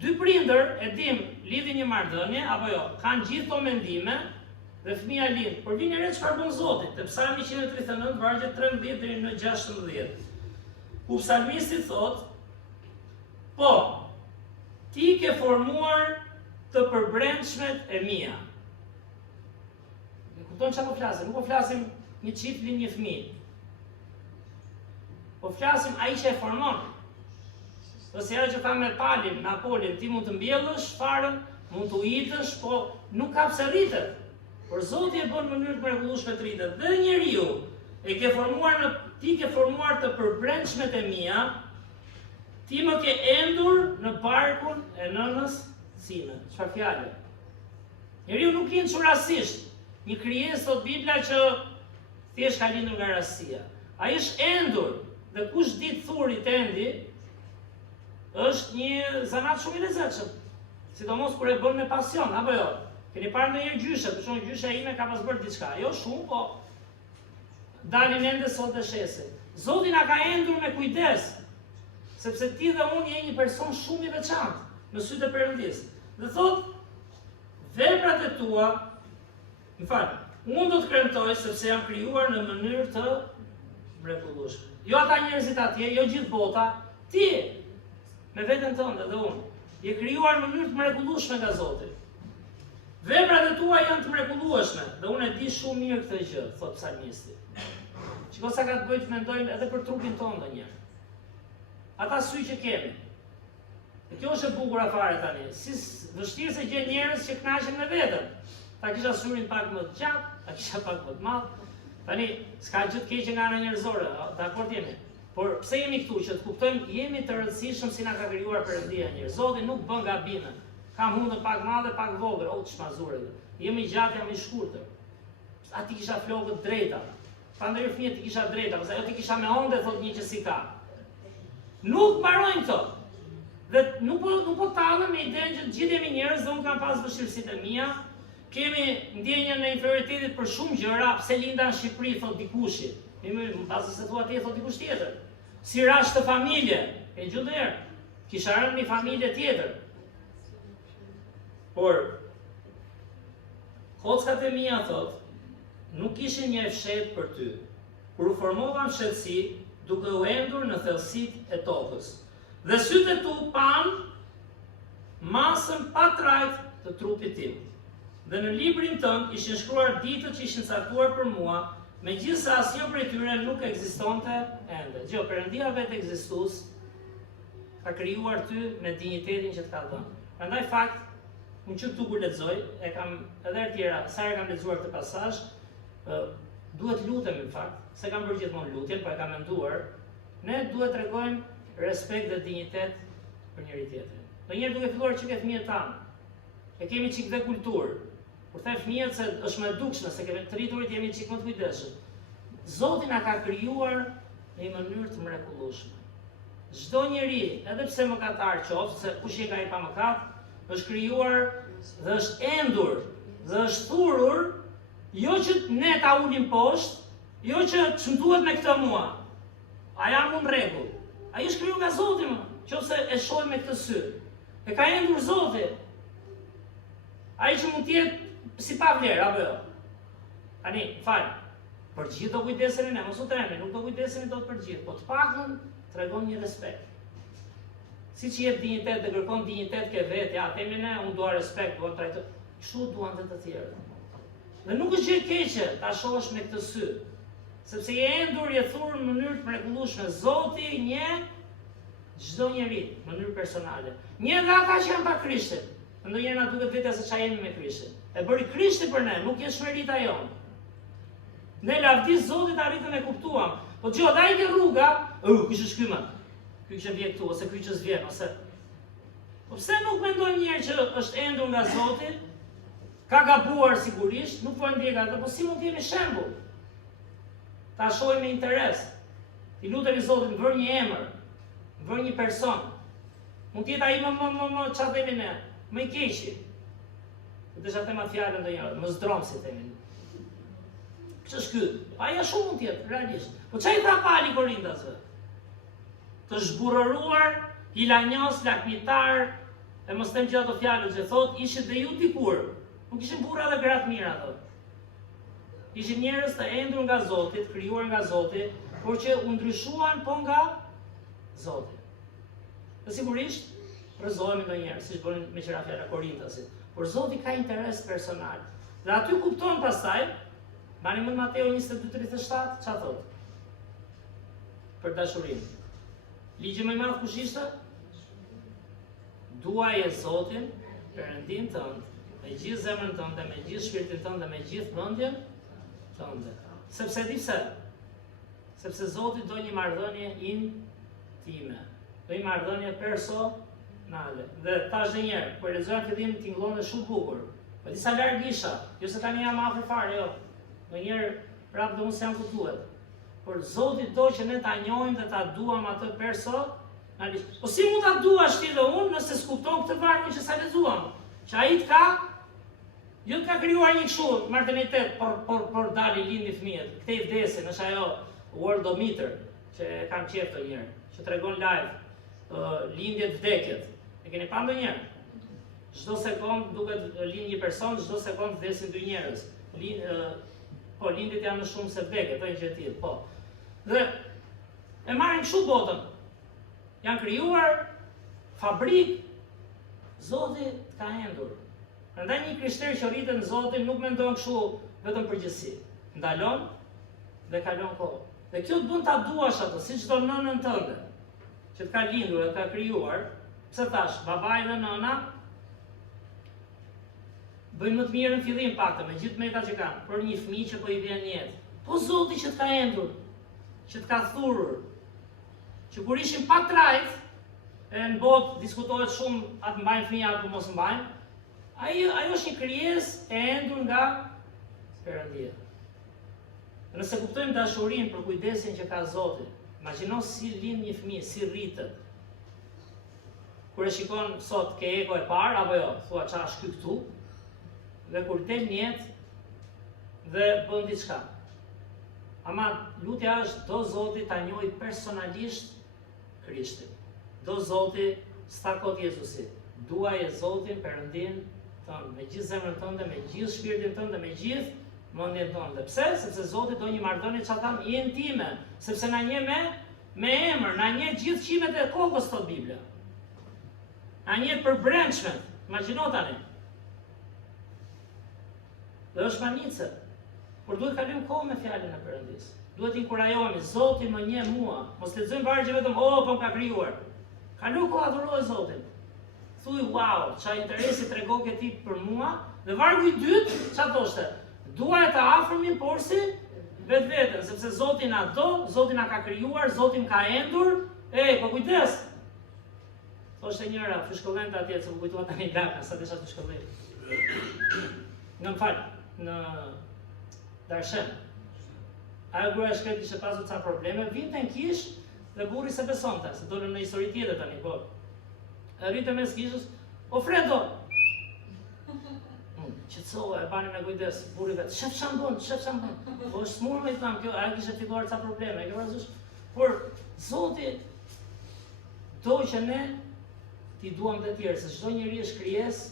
Dy prindër e dim lidhin një marrëdhënie apo jo? Kanë gjithë to mendime dhe fëmia lind. Por vini re çfarë bën Zoti? Te Psalmi 139 vargjet 13 deri në 16. Ku psalmisti thot: "Po, ti ke formuar të përbrendshmet e mia." Ne kupton çfarë po flasim? Nuk po flasim një çift lind një fëmijë. Po flasim ai që e formon. Ose ajo që ka me palin, me apolin, ti mund të mbjellësh farën, mund të uitësh, po nuk ka pse rritet. Por Zoti e bën në mënyrë të mrekullueshme të rritet. Dhe njeriu e ke formuar ti ke formuar të përbrendshmet e mia, ti më ke endur në barkun e nënës sime. Çfarë fjalë? Njeriu nuk lind çorasisht. Një krijesë thot Bibla që thjesht ka lindur nga rastësia. Ai është endur dhe kush dit thurit endi, është një zanat shumë i lezetshëm. Sidomos kur e bën me pasion, apo jo? Keni parë ndonjëherë gjyshe, për shembull gjysha ime ka pas bërë diçka. Jo shumë, po dalin ende sot dhe shesin. Zoti na ka endur me kujdes, sepse ti dhe unë je një person shumë i veçantë në sytë e Perëndisë. Dhe thot, veprat e tua, unë do të kremtoj sepse jam krijuar në mënyrë të mrekullueshme. Jo ata njerëzit atje, jo gjithë bota, ti me veten tënde dhe unë, je krijuar në mënyrë të mrekullueshme nga Zoti. Veprat e tua janë të mrekullueshme dhe unë e di shumë mirë këtë gjë, thot psalmisti. Çiko sa ka të bëjë të mendojmë edhe për trupin tonë ndonjëherë. Ata sy që kemi. Dhe kjo është e bukur afare tani. Si vështirë se gjen njerëz që kënaqen me veten. Ta kisha syrin pak më të gjatë, ta kisha pak më të madh. Tani s'ka gjë të keqe nga ana njerëzore, dakord jemi. Por pse jemi këtu që të kuptojmë jemi të rëndësishëm si na ka krijuar Perëndia njerëz. Zoti nuk bën gabime. Kam hundën pak madhe, pak vogël, o çmazure. Jemi gjatë, jam i shkurtër. A ti kisha flokët drejta. Prandaj fëmijët ti kisha drejta, ose ajo ti kisha me onde, thot një që si ka. Nuk mbarojnë këto. Dhe nuk po tallem me idenë që të gjithë jemi njerëz dhe unë kam pas vështirësitë e mia. Kemi ndjenjën e inferioritetit për shumë gjëra, pse linda në Shqipëri, thot dikushi. Mbasi se thua ti, thot dikush tjetër. Si rash të familje, e gjithë herë, kisha rënë një familje tjetër. Por, kockat e mia, thot, nuk ishin një fshet për ty. Kur u formova në fshetësi, duke u endur në thellësitë e tokës. Dhe sytë e tu pan masën pa trajt të trupit tim. Dhe në librin tënd ishin shkruar ditët që ishin caktuar për mua, megjithëse asnjë prej tyre nuk ekzistonte ende. Gjë, Perëndia vetë ekzistues ka krijuar ty me dinjitetin që të ka dhënë. Prandaj fakt, unë që këtu kur lexoj, e kam edhe të tjera, sa herë kam lexuar këtë pasazh, duhet lutemi në fakt, se kam bërë gjithmonë lutjen, po e kam menduar, ne duhet tregojmë respekt dhe dinjitet për njëri tjetrin. Ndonjëherë duke filluar që ke fëmijët tanë, e kemi çik dhe kulturë. Kur the fëmijët se është më e dukshme se kemi të rriturit jemi çik më të kujdesshëm. Zoti na ka krijuar në një mënyrë të mrekullueshme. Çdo njeri, edhe pse mëkatar qoftë, se kush e ka i pa mëkat, është krijuar dhe është endur dhe është thurur, jo që ne ta ulim poshtë, jo që çmtuhet me këtë mua. A jam unë rregull? Ai është krijuar nga Zoti më, nëse e shohim me këtë sy. E ka endur Zoti. Ai që mund të jetë si pa vlerë, apo jo? Tani, fal. Për gjithë do kujdeseni ne, mos u tremni, nuk do kujdeseni dot për gjithë, po të paktën tregon një respekt. Siç i jep dinjitet dhe kërkon dinjitet ke vetë, ja, themi ne, unë dua respekt, dua trajtoj. Kështu duan të tjerë. Dhe nuk është gjë e keqe ta shohësh me këtë sy, sepse je endur, je thurur në mënyrë të mrekullueshme. Zoti njeh çdo njeri në mënyrë personale. Një nga ata që janë pa Krishtin. Ndonjëherë na duket vetë se çfarë jemi me Krishtin. E bëri Krishti për ne, nuk është merita jonë. Ne lavdis Zotit arritëm e kuptuam. Po gjë, dai ke rruga, kush është ky më? Ky që vjen këtu ose ky që s'vjen ose. Po pse nuk mendojmë njëherë që është endur nga Zoti? Ka gabuar sigurisht, nuk po ndjek atë, po si mund të jemi shembull? Ta shohim me interes. I lutemi Zotit, më vër një emër, më vër një person. Mund të jetë ai më çfarë themi ne? Më i keqi. Të desha tema fjalën ndonjëherë, më zdrom si themi. Ç'është ky? Aja shumë mund të jetë, realisht. Po çai tha Pali Korintazve? Të zhburrëruar, hilanjos, lakmitar, e mos them gjithë ato fjalë që thot, ishit dhe ju dikur. Nuk ishin burra dhe gra të mira ato. Ishin njerëz të endur nga Zoti, të krijuar nga Zoti, por që u ndryshuan po nga Zoti. Dhe sigurisht rrezohemi ndonjëherë, siç bënin me qira fjala Korintasit. Por Zoti ka interes personal. Dhe aty kupton pastaj, mbani mend Mateo 22:37, çfarë thot? Për dashurinë. Ligji më i madh kush ishte? Duaje Zotin, Perëndin tënd, me gjithë zemrën tënde, me gjithë shpirtin tënd dhe me gjithë mendjen tënde. Sepse di pse? Sepse Zoti do një marrëdhënie intime. Do një marrëdhënie personale. Dhe thash edhe një herë, kur lexoja fillim tingëllon shumë bukur. Po disa larg isha, jo se tani jam afër fare, jo. Ndonjëherë prapë do mos jam ku duhet. Por Zoti do që ne ta njohim dhe ta duam atë personalisht. Po si mund ta duash ti dhe unë nëse s'kupton këtë vargun që sa lexuam? Që ai të ka, jo të ka krijuar një kështu martenitet por dali lindi fëmijët. Këtë i vdesin, është ajo Worldometer që kam qef të njërë, që tregon live lindjet vdekjet. E keni pa ndonjëherë? Çdo sekond duket lind një person, çdo sekond vdesin dy njerëz. Po lindjet janë më shumë se vdekjet, ato gjë tjetër, po. Dhe e marrin kështu botën. Janë krijuar fabrik, Zoti ka endur. Prandaj një krishter që rritet në Zotin nuk mendon kështu vetëm përgjithësi. Ndalon dhe kalon kohë. Dhe kjo të bën ta duash atë, si çdo nënën tënde, që të ka lindur dhe të ka krijuar, pse thash, babai dhe nëna bëjnë më të mirë në fillim paktë, me gjithë meta që kanë, për një fëmijë që po i vjen në jetë. Po Zoti që të ka endur, që të ka thurur, që kur ishin pa trajt, e në botë diskutohet shumë atë mbajnë fëmija apo mos mbajnë, ajo është një krijesë e endur nga Perëndia. Nëse kuptojmë dashurinë për kujdesin që ka Zoti, imagjino si lind një fëmijë, si rritet. kur e shikon sot ke ego e parë, apo jo, thua qa është ky këtu, dhe kur del një jetë dhe bën diçka. Ama lutja është do Zoti ta njohë personalisht Krishtin. Do Zoti stakot Jezusit. Duaj e Zotin Perëndin tënd, me gjithë zemrën tënde, me gjithë shpirtin tënd dhe me gjithë mendjen tënde. Pse? Sepse Zoti do një marrëdhënie çka tham intime, sepse na njeh me emër, na njeh gjithë qimet e kokës thot Bibla. Na njeh për brendshmet. Imagjino tani. Dhe është manicë. Por duhet kalim kohë me fjalën e Perëndis. Duhet inkurajohemi, Zoti më njeh mua. Mos lexojmë vargje vetëm, po më ka krijuar. Kalu kohë adhuroj Zotin. Thuj, wow, qa interesi tregoj ke ti për mua, dhe vargu i dytë, qa thoshte? Duaj të afërmin, por si vetë, sepse Zoti na do, Zoti na ka krijuar, Zoti më ka endur, po kujdes. Thoshte njëra, fyshkëllente atje, se më kujtua tani laka, sa desha fyshkëllente. Në më falë, në Darshen. Ajo gruaja shkret ishte pasur ca probleme, vinte në kish dhe burri se besonte, se dolën në histori tjetër tani, po. Rritë mes kishës, o Fredo! Qetësohej, e bani me kujdes, burri vetë, shef shambon. Po është smurë me i thamë, kjo, ajo kishte filluar ca probleme, e ke parasysh? Por Zoti do që ne t'i duam të tjerë, se çdo njeri është krijesë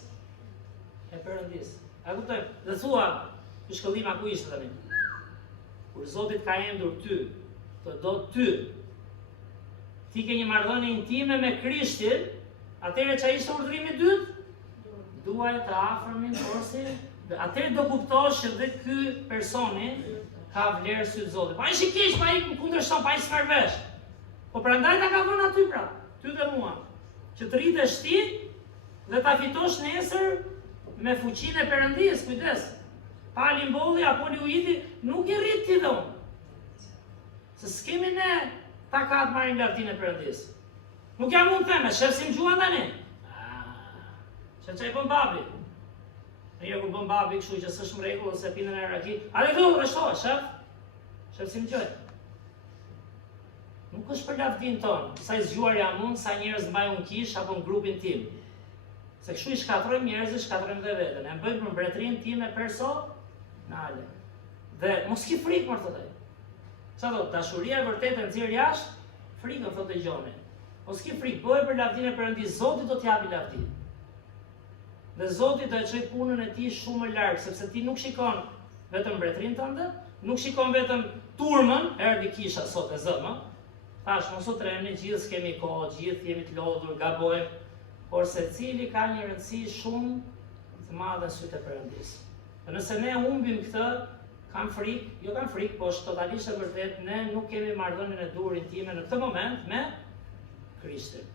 e Perëndis. A kuptoj? Dhe thua, shkëllima ku ishte tani? Kur Zoti ka endur ty, të do ty, ti ke një marrëdhënie intime me Krishtin, atëherë ç'a ishte urdhrimi i dytë? Duaj të afërmin, por si, atëherë do kuptosh që dhe ky personi ka vlerë sy Zotit. Pa ishi keq, pa ik kundërshton, pa i smer vesh. Po prandaj ta ka vënë aty pra, ty dhe mua, që të rritesh ti dhe ta fitosh nesër me fuqinë e Perëndis, kujdes. Pali mbolli apo liujiti nuk i rrit ti dhe unë. Se s'kemi ne takat marrin lavdinë e Perëndis. Nuk jam unë theme, shefsim gjuan tani. Që që i bën babi. Në kur bën babi kështu që s'është mrekull ose pinën e raki. Ale këtu, rështohe, shef. Shefsim gjoj. Nuk është për lavdinë tonë. Sa i zgjuar jam unë, sa njerëz mbaj unë kish apo në grupin tim. Se kështu i shkatrojmë njerëzit, shkatrojmë dhe vetën. E bëjmë për mbretërinë time personale. Dhe mos ki frikë më thotë ai. Sa thotë, dashuria e vërtetë e nxjerr jashtë, frikën thotë Gjoni. Mos ki frikë, bëj për lavdinë e Perëndis, Zoti do t'japi lavdinë. Dhe Zoti do e çojë punën e tij shumë më larg, sepse ti nuk shikon vetëm mbretërinë tënde, nuk shikon vetëm turmën, erdhi kisha sot e zëmë. Tash mos u tremni, gjithë s'kemi kohë, gjithë jemi të lodhur, gabojmë, por secili ka një rëndësi shumë të madhe në sytë e Perëndis. Dhe nëse ne humbim këtë, kam frikë, po është totalisht e vërtet, ne nuk kemi marrëdhënien e duhur intime në këtë moment me Krishtin.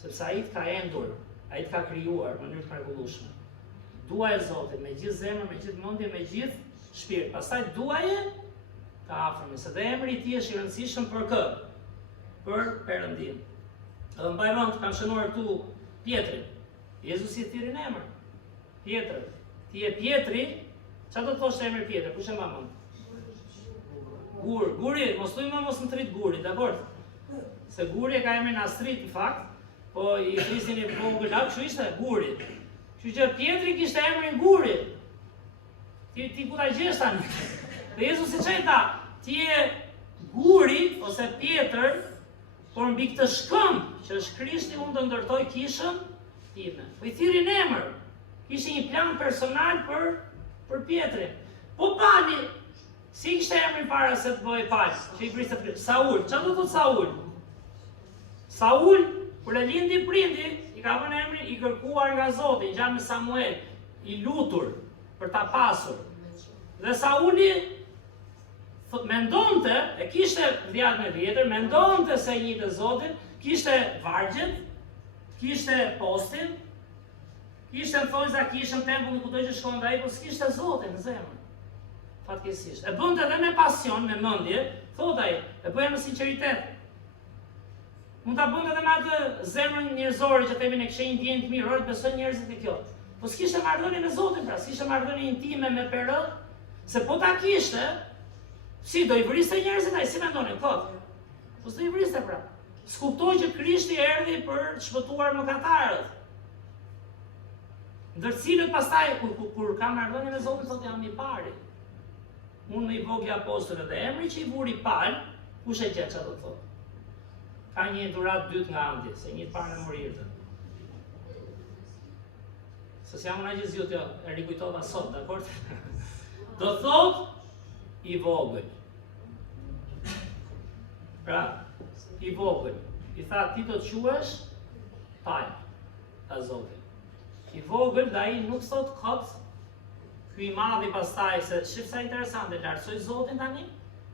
Sepse ai të ka endur, ai të ka krijuar në mënyrë të mrekullueshme. Duaj Zotin me gjithë zemrën, me gjithë mendjen, me gjithë shpirt. Pastaj duaje të afërmi, se dhe emri i tij është i rëndësishëm për kë? Për Perëndin. Edhe mbaj mend, kam shënuar këtu Pietrin. Jezusi e thiri në emër. Pietër. Ti je Pietri, çfarë do të thoshte emri Pietër? Kush e mba mend? Guri, mos thuj më mos më trit guri, dakor? Se guri e ka emrin Astrit në fakt, po i kristin i vogël lak, kështu ishte Guri. Kështu që Pietri kishte emrin Guri. Ti ku ta gjesh tani? Dhe Jezusi çai tha, ti je Guri ose Pietër, por mbi këtë shkëmb që është Krishti unë do ndërtoj kishën time. Po i thiri në emër. Kishte një plan personal për Pietrin. Po Pali, si kishte emrin para se të bëhej Pali, që i priste Saul. Çfarë do thotë Saul? Saul, kur e lindi prindi, i ka vënë emrin i kërkuar nga Zoti, ngjan me Samuel, i lutur për ta pasur. Dhe Sauli mendonte, e kishte djallën e vjetër, mendonte se i njihte Zotin, kishte vargjet, kishte postin, kishte në thonjza, kishte në tempullin kudo që shkonte ai, por s'kishte Zotin në zemër. Fatkeqësisht. E bënte edhe me pasion, me mendje, thot ai, e bëja me sinqeritet. Mund ta bënte edhe me atë zemrën njerëzore që themi ne kishte një ndjenjë të mirë, besoj njerëzit e kjo. Po s'kishte marrëdhënie me Zotin, pra, s'kishte marrëdhënie intime me Perë, se po ta kishte, si do i vriste njerëzit ai, si mendonin kot? Po s'do i vriste pra. S'kuptoj që Krishti erdhi për të shpëtuar mëkatarët. Ndër cilët pastaj kur kam marrëdhënie me Zotin thotë jam i pari. Unë me i vogli apostëve dhe emri që i vuri pal, kush e gjetë që do të thotë? Ka një durat dytë nga andi, se një parë në morirë. Se s'jam unë që zjutë, e rikujtova sot, dakord? Do thot i vogël. Pra, i vogël. I tha, ti do të quhesh pal, tha Zoti. I vogël, dhe ai nuk thot kot, ky i madhi pastaj, se shif sa interesante, lartësoj Zotin tani,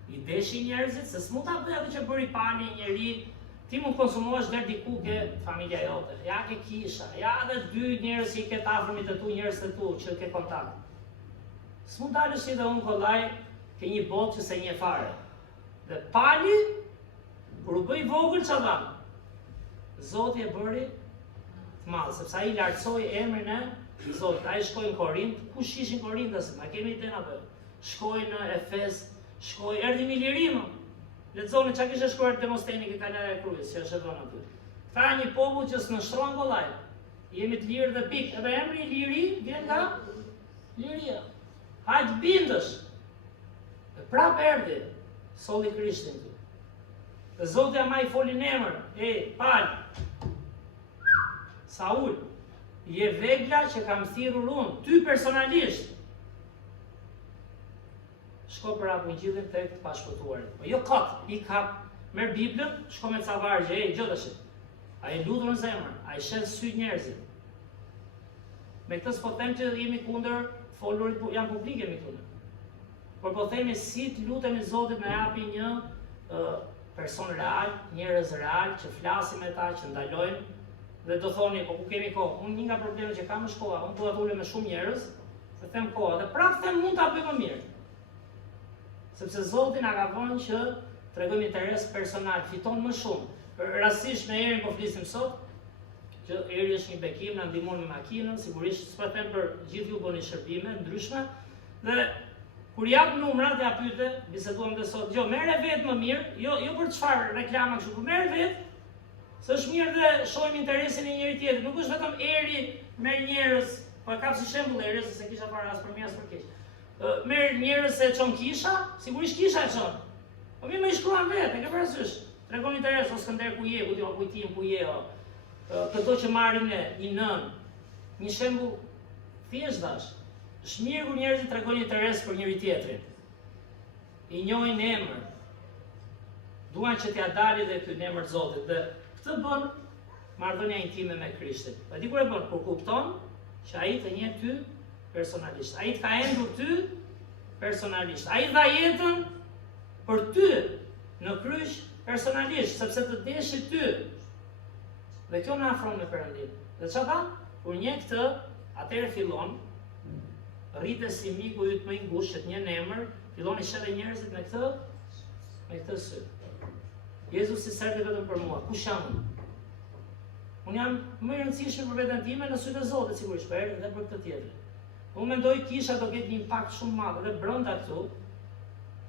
i deshi njerëzit, se s'mund ta bëj atë që bëri pali një njeri, ti mund konsumohesh deri diku ke familja jote, ja ke kisha, ja edhe 2 njerëz që i ke afërmit të tu, njerëz të tu që ke kontakt. S'mund dalësh si dhe unë kollaj ke një botë që se një fare. Dhe pali, kur u bëj vogël çfarë dha? Zoti e bëri të madh, sepse ai lartësoi emrin e Zotit. Ai shkoi në Korint, kush ishin Korintas? Ma kemi iden apo? Shkoi në Efes, shkoi erdhi në lirim. Lexoni çka kishte shkruar Demosteni që ka e krujës, që është dhënë aty. Tha një popull që s'nështron kollaj. Jemi të lirë dhe pikë. Edhe emri i liri vjen nga liria. Hajt bindësh. Dhe prap erdhi, solli Krishtin ty. Dhe Zoti ama i foli në emër, pal. Saul, je vegla që kam thirrur unë, ty personalisht. Shko për apo ngjillin tek të pashpëtuarit. Po jo kot, i kap, merr Biblën, shko me ca vargje, gjodhash. Ai lutur në zemër, ai shes sy njerëzit. Me këtë s'po them që jemi kundër folurit, janë publike me këtu. Por po themi si të lutemi Zotit na japi një person real, njerëz real që flasim me ta, që ndalojnë. Dhe do thoni, po ku kemi kohë? Unë një nga problemet që kam është koha, unë duhet ulem me shumë njerëz, se them koha, dhe prapë them mund ta bëj më mirë. Sepse Zoti na ka vënë që tregojmë interes personal, fiton më shumë. Rastisht me Erin po flisim sot, që Eri është një bekim, na ndihmon me makinën, sigurisht s'po them për gjithë ju bëni shërbime ndryshme, dhe kur jap numrat ja pyete, biseduam dhe sot, jo merre vetë më mirë, jo për çfarë reklama kështu, por merre vetë. Se është mirë dhe shohim interesin e njëri tjetrit. Nuk është vetëm Eri merr njerëz, po e kap si shembull Eri, se kisha para as për mirë as për keq. Merr njerëz se çon kisha, sigurisht kisha e çon. Po më shkruan vetë, e ke parasysh. Tregon interes o Skënder ku je, ku ti kujtim ku je. Këto që marrin ne, një nën. Një shembull thjesht dash. Është mirë kur njerëzit tregojnë interes për njëri tjetrin. I njohin emër. Duan që t'ia dalë dhe ky në emër të Zotit. Dhe këtë bën marrëdhënia intime me Krishtin. Pa di kur e bën, kur kupton që ai të njeh ty personalisht. Ai të ka endur ty personalisht. Ai dha jetën për ty në kryq personalisht, sepse të deshi ty. Dhe kjo na afron me Perëndin. Dhe çfarë tha? Kur njeh këtë, atëherë fillon rritet si miku yt më i ngushtë, që të njeh në emër, fillon i shëllë njerëzit me këtë sy. Jezusi servi vetëm për mua. Kush jam unë? Unë jam më i rëndësishëm për veten time në sytë e Zotit, sigurisht, për edhe për këtë tjetër. Unë mendoj kisha do ketë një impakt shumë madh edhe brenda këtu.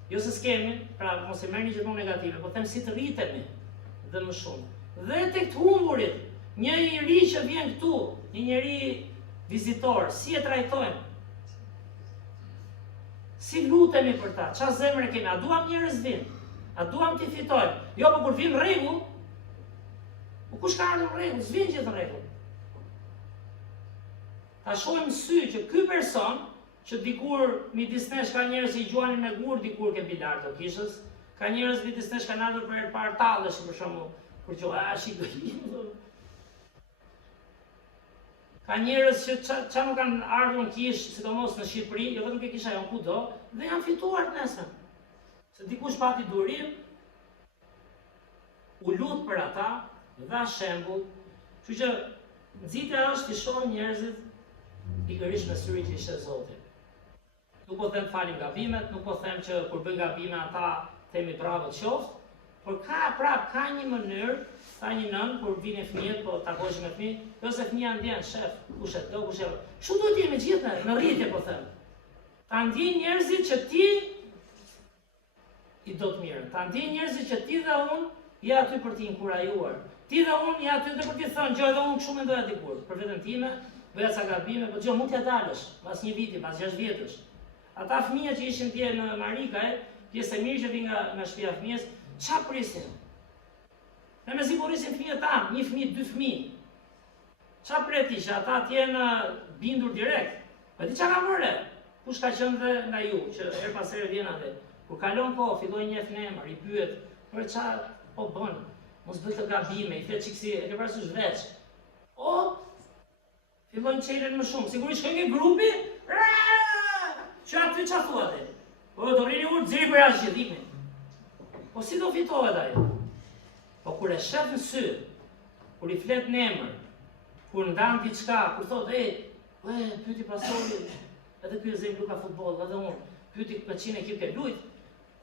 Jo se s'kemi, pra mos e merrni gjithmonë negative, po them si të rritemi dhe më shumë. Dhe tek të humburit, një njerëz që vjen këtu, një njerëz vizitor, si e trajtojmë? Si lutemi për ta? Çfarë zemre kemi? A duam njerëz vinë? A duam t'i fitojmë? Jo, po kur vin rregull, po kush ka ardhur rregull? S'vjen gjithë rregull. Ta shohim sy që ky person, që dikur midis nesh ka njerëz që i gjuanin me gur, dikur ke bilar të kishës, ka njerëz midis nesh kanë ardhur për herë parë tallesh për shembull, kur që shikoj. Ka njerëz që çfarë nuk kanë ardhur në kishë, sidomos në Shqipëri, jo vetëm ke kisha janë kudo, dhe janë fituar të nesër. Se dikush pati durim, u lut për ata, dha shembull, kështu që nxitja është të shohim njerëzit pikërisht me syrin që ishte Zoti. Nuk po them falim gabimet, nuk po them që kur bëjnë gabime ata themi bravo të qoftë, por ka një mënyrë, ka një nën kur vinë fëmijët, po takohesh me fëmijë, jo se fëmia ndjen shef, kush e do, kush e. Kështu duhet të jemi gjithë në rritje po them. Ta ndjejnë njerëzit që ti i do të mirën. Ta ndjejnë njerëzit që ti dhe unë je aty për t'i inkurajuar. Ti dhe unë je aty dhe për t'i thënë, gjë edhe unë kështu mendoja dikur, për veten time, bëja ca gabime, po gjë mund t'ja dalësh, pas një viti, pas 6 vjetësh. Ata fëmijë që ishin tje në Marikaj, pjesë e mirë që vi nga shtëpia fëmijës, ç'a prisin? Me mezi porisin fëmijët tanë, një fëmijë, 2 fëmijë. Ç'a preti që ata t'jenë bindur direkt? Po di ç'a ka bërë? Kush ka qenë dhe nga ju, që her pas here vjen atë. Kur kalon kohë, filloi një emër, i pyet, "Për ç'a po bën? Mos bëj të gabime, i flet çiksi, e ke parasysh veç." O, fillojnë çelën më shumë. Sigurisht shkojnë një grupi, që aty ç'a thua ti? Po do rini urtë ziri për jashtë gjithimin. Po si do fitohet ajo? Po kur e shef në sy, kur i flet në emër, kur ndan diçka, kur thot, pyeti pastori, edhe ky zem luka futboll, edhe unë, pyeti me çin ekip ke lujt,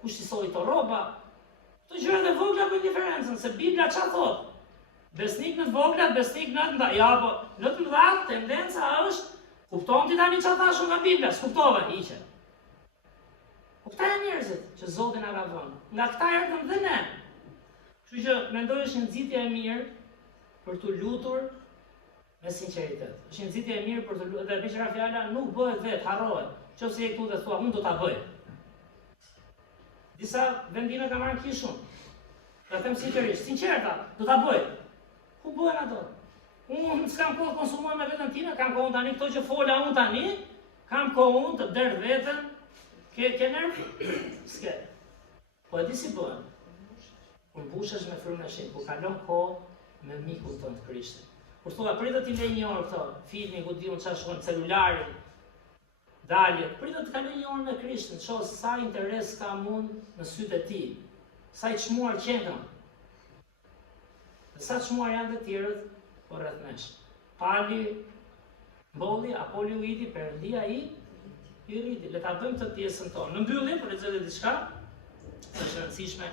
kush i solli to rroba. Këto gjëra e vogla bëjnë diferencën, se Bibla ç'a thot? Besnik në të voglat, besnik në të nda. Ja, po në të mëdha tendenca është, kupton ti tani ç'a thash nga Bibla, s'kuptova, hiqe. Po këta janë njerëzit që Zoti na ka dhënë. Nga këta erdhëm dhe ne. Kështu që mendoj është një nxitje e mirë për të lutur me sinqeritet. Është një nxitje e mirë për të lutur, dhe me qëra fjala nuk bëhet vetë, harrohet. Nëse je këtu dhe thua, unë do ta bëj. Disa vendime ka marrë kishun. Ta them sinqerisht, sinqerta, do ta bëj. Ku bëhen ato? Unë s'kam kohë të konsumoj me veten time, kam kohë tani këto që fola unë tani, kam kohë unë të derë veten. Ke nerv? S'ke. Po e di si bëhen. Kur mbushesh me frymën e shenjtë, kur kalon kohë me mikun tënd Krishtin. Kur thua pritet ti lej një orë këto, filmi ku diun çfarë shkon celularin, daljet, pritet të kaloj një orë me Krishtin, shoh sa interes kam unë në sytë e tij, sa i çmuar qendra. Sa çmuar janë të tjerët po rreth nesh. Pali, mbolli, Apoli u iti, Perëndia i rriti. Le ta bëjmë këtë pjesën tonë. Në mbyllim, për lexoj diçka, është e rëndësishme.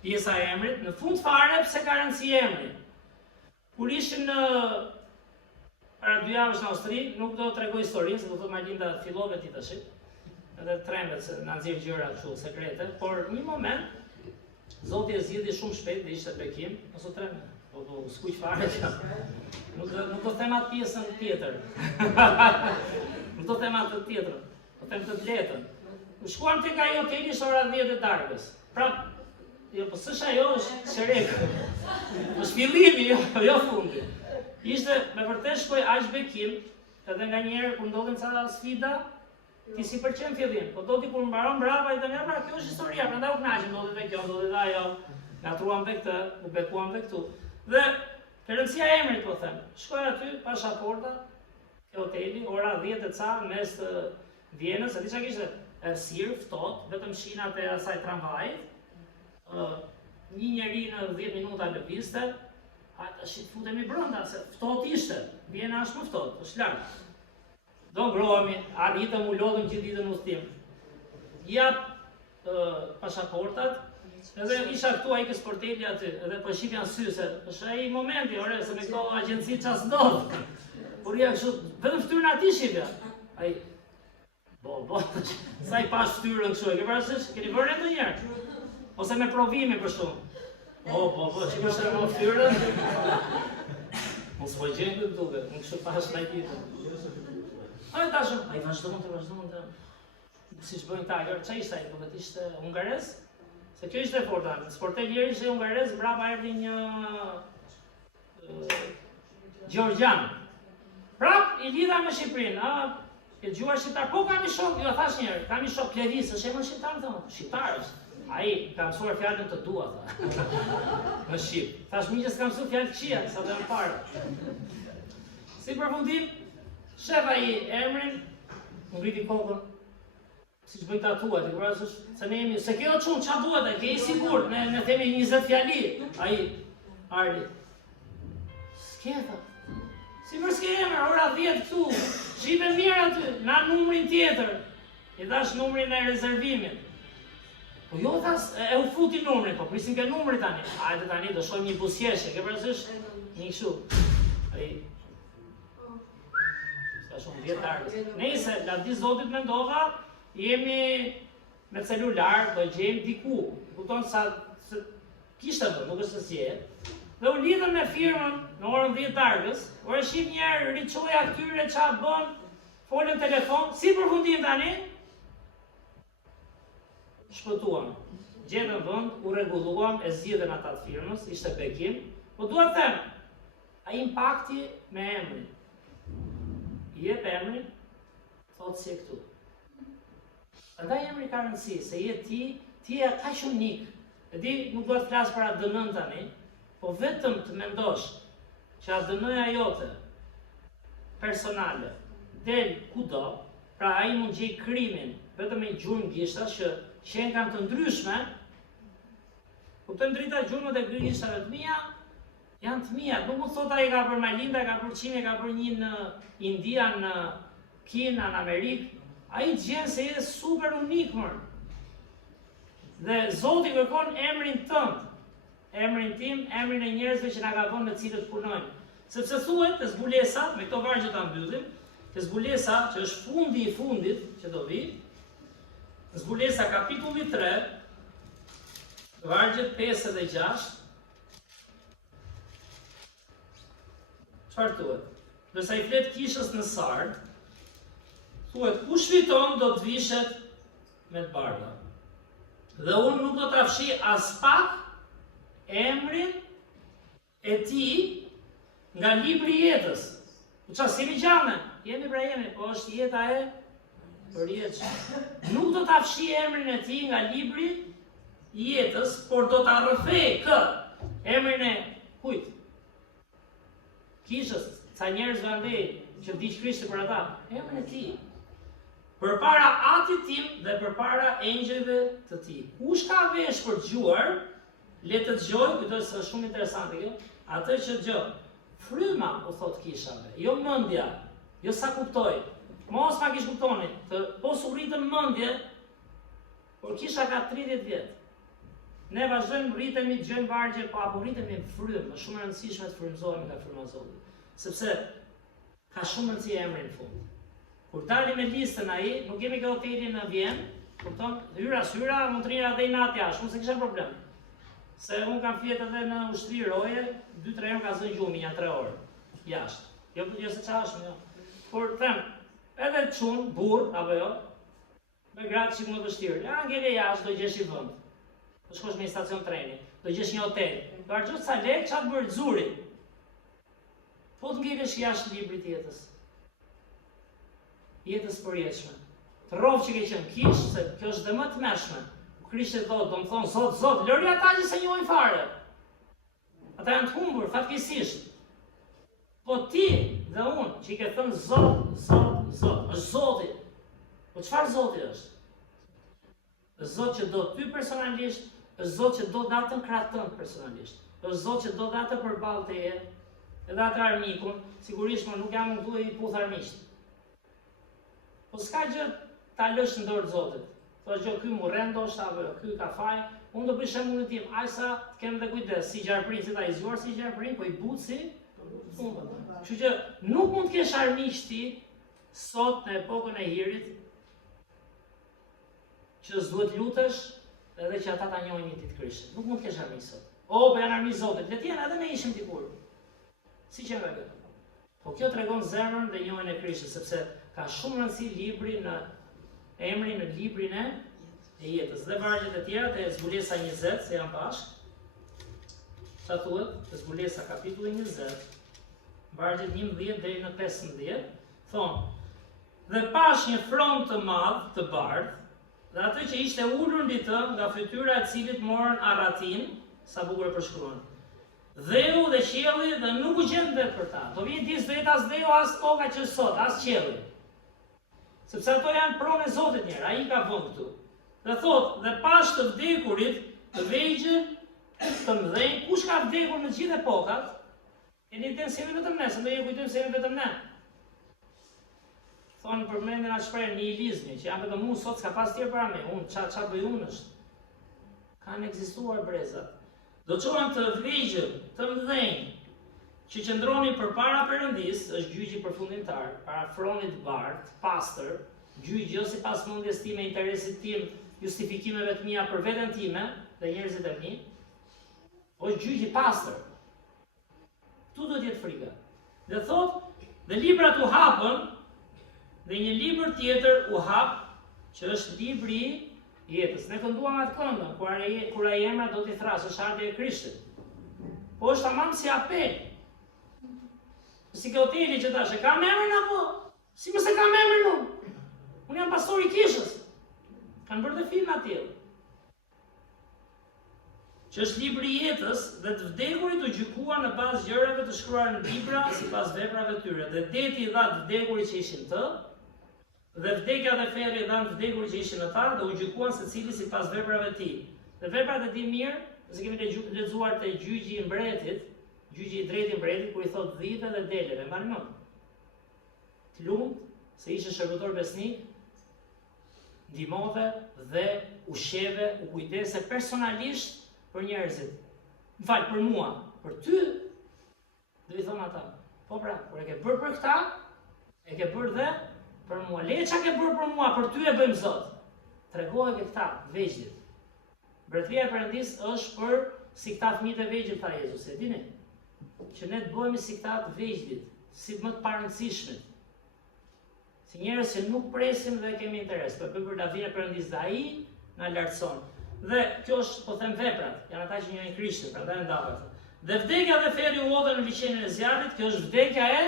Pjesa e emrit, në fund fare, pse ka rëndësi emri? Kur ishim në para 2 javësh në Austri, nuk do të tregoj historinë, se do thotë Malinda fillove ti tash. Edhe trembet se na nxjerr gjëra kështu sekrete, por një moment Zoti e zgjidhi shumë shpejt dhe ishte bekim, mos u tremb. Po skuq fare. Nuk do them atë pjesën tjetër. Nuk do them atë tjetër. Do them të letën. U shkuam tek ai hoteli ora 10 e darkës. Prap jo, po s'është ajo, është çereka. Është fillimi, jo fundi. Ishte me vërtet shkoj aq bekim, edhe nganjëherë kur ndodhen ca sfida, ti si pëlqen fillim, po do ti kur mbaron brava i them, pra kjo është historia, prandaj u kënaqem, ndodhi dhe kjo, ndodhi dhe ajo. Gatruam tek këtë, u bekuam tek këtu. Dhe rëndësia e emrit po them. Shkoj aty, pasaporta, ke hoteli, ora 10 e ca mes të Vienës, e di çka kishte? Errësirë, ftohtë, vetëm shinat e asaj tramvajit. Një njeri në 10 minuta lëvizte, tash të futemi brenda se ftohtë ishte. Viena është më ftohtë, është lart. Do ngrohemi, arritëm u lodhëm gjithë ditën në udhtim. Jap pasaportat, edhe isha këtu ai ke sporteli aty, edhe po shihja sy se është ai momenti, ore, se me këto agjenci ças ndodh. Por ja kështu, vetëm fytyrën aty shihja. Ai bo, sa i pas fytyrën kështu, e ke parasysh? Keni vënë ndonjëherë? Ose me provime për shumë. Po, që kështë e më fytyrën? Mos po gjenë këtë duke, në kështë pas në ajtitën. Ai vazhdojnë të si shbojnë ta, që ishte ai, duket ishte hungarez? Se kjo ishte forta, në sportel njeri ishte hungarez, brapa erdi një Gjorgjan. Prap, i lidha me Shqipërinë, e gjuar shqiptar, po kam i shok, jo thash njerë, kam i shok Klevis, është e më shqiptar, thëmë, shqiptar është. Ai, ka mësuar fjallën të dua, tha. Në Shqip. Thash mi që s'ka mësuar fjallë qia, sa dhe në parë. Si përfundim, shef ai emrin, më griti kokën, si që bëjnë tatuat, i kërës është, se ne jemi, se kjo qunë, qa duhet e, ke i sigur, ne themi 20 fjalli, ai, Arli. S'ke, tha. Si për s'ke emër, ora 10 këtu, shipe mirë aty, na numrin tjetër, i dash numrin e rezervimit. Po jo thas, e u futi numrin, po prisim ke numri tani. Hajde tani, do shojmë një busjeshe, ke përësysh? Një këshu. Ai... Ska shumë 10 darkës. Nejse, lavdi Zotit mendova, jemi me celular, do gjejmë diku. Kupton sa kishte vënd, nuk është se si e. Dhe u lidhën me firmën në orën 10 darkës, u e shif njerë riqoja këtyre qa bën, folën telefon, si përfundim tani? Shpëtuam. Gjetën vënd, u rregulluam, e zgjidhen ata të firmës, ishte bekim, po duhet të them, ai impakti me emrin. I jep emrin, thotë si e këtu. Andaj emri ka rëndësi, se je ti e kaq unik. E di, nuk do të flas për atë dënën tani, po vetëm të mendosh që atë dënëja jote personale del kudo, pra ai mund gjej krimin vetëm me gjurmë gishtash që qenë kanë të ndryshme, kuptojmë drita gjurmët e gishtave të mia, janë të mia, nuk mund thot ai ka për Malinda, ka për Qime, ka për një në India, në Kinë, në Amerikë, ai gjen se je super unik mër. Dhe Zoti kërkon emrin tënd, emrin tim, emrin e njerëzve që na ka vënë me cilët punojnë. Sepse thuhet te zbulesa, me këto vargje ta mbyllim, te zbulesa që është fundi i fundit që do vi, zbulesa kapitulli 3, vargjet 5 dhe 6, çfarë thuhet? Ndërsa i flet kishës në Sard, thuhet kush fiton do të vishet me të bardha. Dhe unë nuk do të afshi as pak emrin e tij nga libri i jetës. Po çfarë si gjane? Jemi pra jemi, po është jeta e përjetshme. Nuk do të afshi emrin e tij nga libri i jetës, por do ta rrëfej emrin e kujt? Kishës, ca njerëz andej që vdiq Krishti për ata, emrin e tij. Përpara atit tim dhe përpara engjëjve të tij. Kush ka vesh për dëgjuar, le të dëgjojë, këtë është shumë interesante kjo. Atë që dëgjon, fryma u thot kishave, jo mendja, jo sa kuptoj. Mos ma kish kuptoni, po su rritën mendje, por kisha ka 30 vjet. Ne vazhdojmë rritemi, dëgjojmë vargje, po apo rritemi në frymë, më shumë e rëndësishme të frymëzohemi nga fryma e Zotit. Sepse ka shumë rëndësi emri në fund. Kur dalim me listën ai, nuk kemi ka hotelin në Vjenë, kupton? Hyra, mund të rina edhe i natë jashtë, unë se kisha problem. Se unë kam fjetë edhe në ushtri roje, 2-3 herë ka zënë gjumi, janë 3 orë jashtë. Jo se çashme, jo. Por them, edhe çun, burr apo jo, me gratë që më vështirë. Ja, ngele jashtë do gjesh i vend. Do shkosh në një stacion treni, do gjesh një hotel. Do harxhosh sa lekë çat bër xuri. Po të ngelesh jashtë librit të jetës. Jetës përjetshme. Të rrov që ke qenë kish, se kjo është dhe më të mëshme. Krishti thotë, do më thonë, Zot, lëri ata që se njohin fare. Ata janë të humbur, fatkeqësisht. Po ti dhe unë, që i ke thënë Zot, është Zoti. Po çfarë Zoti është? Është Zot që do ty personalisht, është Zot që do datë në kratë tënd personalisht. Është Zot që do datë përballë teje, edhe atë armikun, sigurisht më nuk jam këtu e i puth armiqt. Po s'ka gjë ta lësh në dorë të Zotit. Thosh gjë ky mu ndoshta apo ky ka faj, unë do bëj shembullin tim, ajsa të kem dhe kujdes, si gjarprin, si ta i zgjuar si gjarprin, po i but si kështu që nuk mund të kesh armiq ti sot në epokën e hirit që s'duhet lutesh edhe që ata ta njohin një ditë Krishtin. Nuk mund të kesh armiq sot. Po janë armiq Zotit, le të jenë edhe ne ishim dikur. Si që nga këtë. Po kjo tregon zemrën dhe njohjen e Krishtit, sepse ka shumë rëndësi libri në emrin në librin e jetës. Dhe vargjet e tjera te zbulesa 20, se janë bashkë. Çfarë thuhet? Te zbulesa kapitulli 20, vargjet 11 deri në 15, thonë: "Dhe pash një front të madh të bardhë, dhe atë që ishte ulur mbi të nga fytyra e cilit morën arratin, sa bukur e përshkruan. Dheu dhe qielli dhe nuk u gjen vetë për ta. Do vjen disë do jetë as dheu as toka që sot, as qielli. Sepse ato janë pronë e Zotit njerë, ai ka vënë këtu. Dhe thotë, dhe pash të vdekurit, të vegjël, të mëdhenj, kush ka vdekur në gjithë epokat, e një të nësemi vetëm ne, se do ju kujtojmë se jemi vetëm ne. Thonë përmendin atë shprehje nihilizmi, që janë vetëm unë sot s'ka pas tjerë para me, unë qa bëj unë është. Kanë ekzistuar brezat. Do qohen të vegjël, të mëdhenj, që qëndroni përpara Perëndis, është gjyqi përfundimtar, para fronit bardh, pastër, gjyqi jo sipas mendjes time, interesit tim, justifikimeve të mia për veten time dhe njerëzit e mi. është gjyq i pastër. Ktu do të jetë frika. Dhe thot, dhe librat u hapën, dhe një libër tjetër u hap, që është libri i jetës. Ne kënduam atë këngën, kur ai emra do t'i thrasë, është ardhja e Krishtit. Po është tamam si apel. Si ke hoteli që tash, e kam emrin apo? Si mëse kam emrin unë? Unë jam pastori i kishës. Kanë bërë dhe film atje. Që është libri i jetës dhe të vdekurit u gjykuan në bazë gjërave të shkruar në libra sipas veprave tyre. Dhe deti i dha të vdekurit që ishin të, dhe vdekja dhe ferri i dha të vdekurit që ishin në ta, dhe u gjykuan secili sipas veprave të tij. Dhe veprat e tij mirë, se kemi lexuar te gjyqi i mbretit, gjyqi i drejtë i mbretit, kur i thot dhive dhe deleve, mbani mend. Të lumt se ishe shërbëtor besnik, ndihmove dhe u sheve, u kujdese personalisht për njerëzit. M'fal, për mua, për ty, do i thonë ata. Po pra, kur e ke bërë për këta, e ke bërë dhe për mua. Le çka ke bërë për mua, për ty e bëjmë Zot. Tregoje ke këta, vegjëlit. Mbretëria e Perëndis është për si këta fëmijët e vegjël, tha Jezus, e dini? Që ne të bëhemi si këta të vegjëlit, si më të parëndësishmit. Si njerëz që nuk presim dhe kemi interes, po bëjmë për lavdinë e Perëndis dhe ai na lartëson. Dhe kjo është, po them, veprat, janë ata që njohin Krishtin, prandaj ndahet. Dhe vdekja dhe ferri u hodhën në liçenin e zjarrit, kjo është vdekja e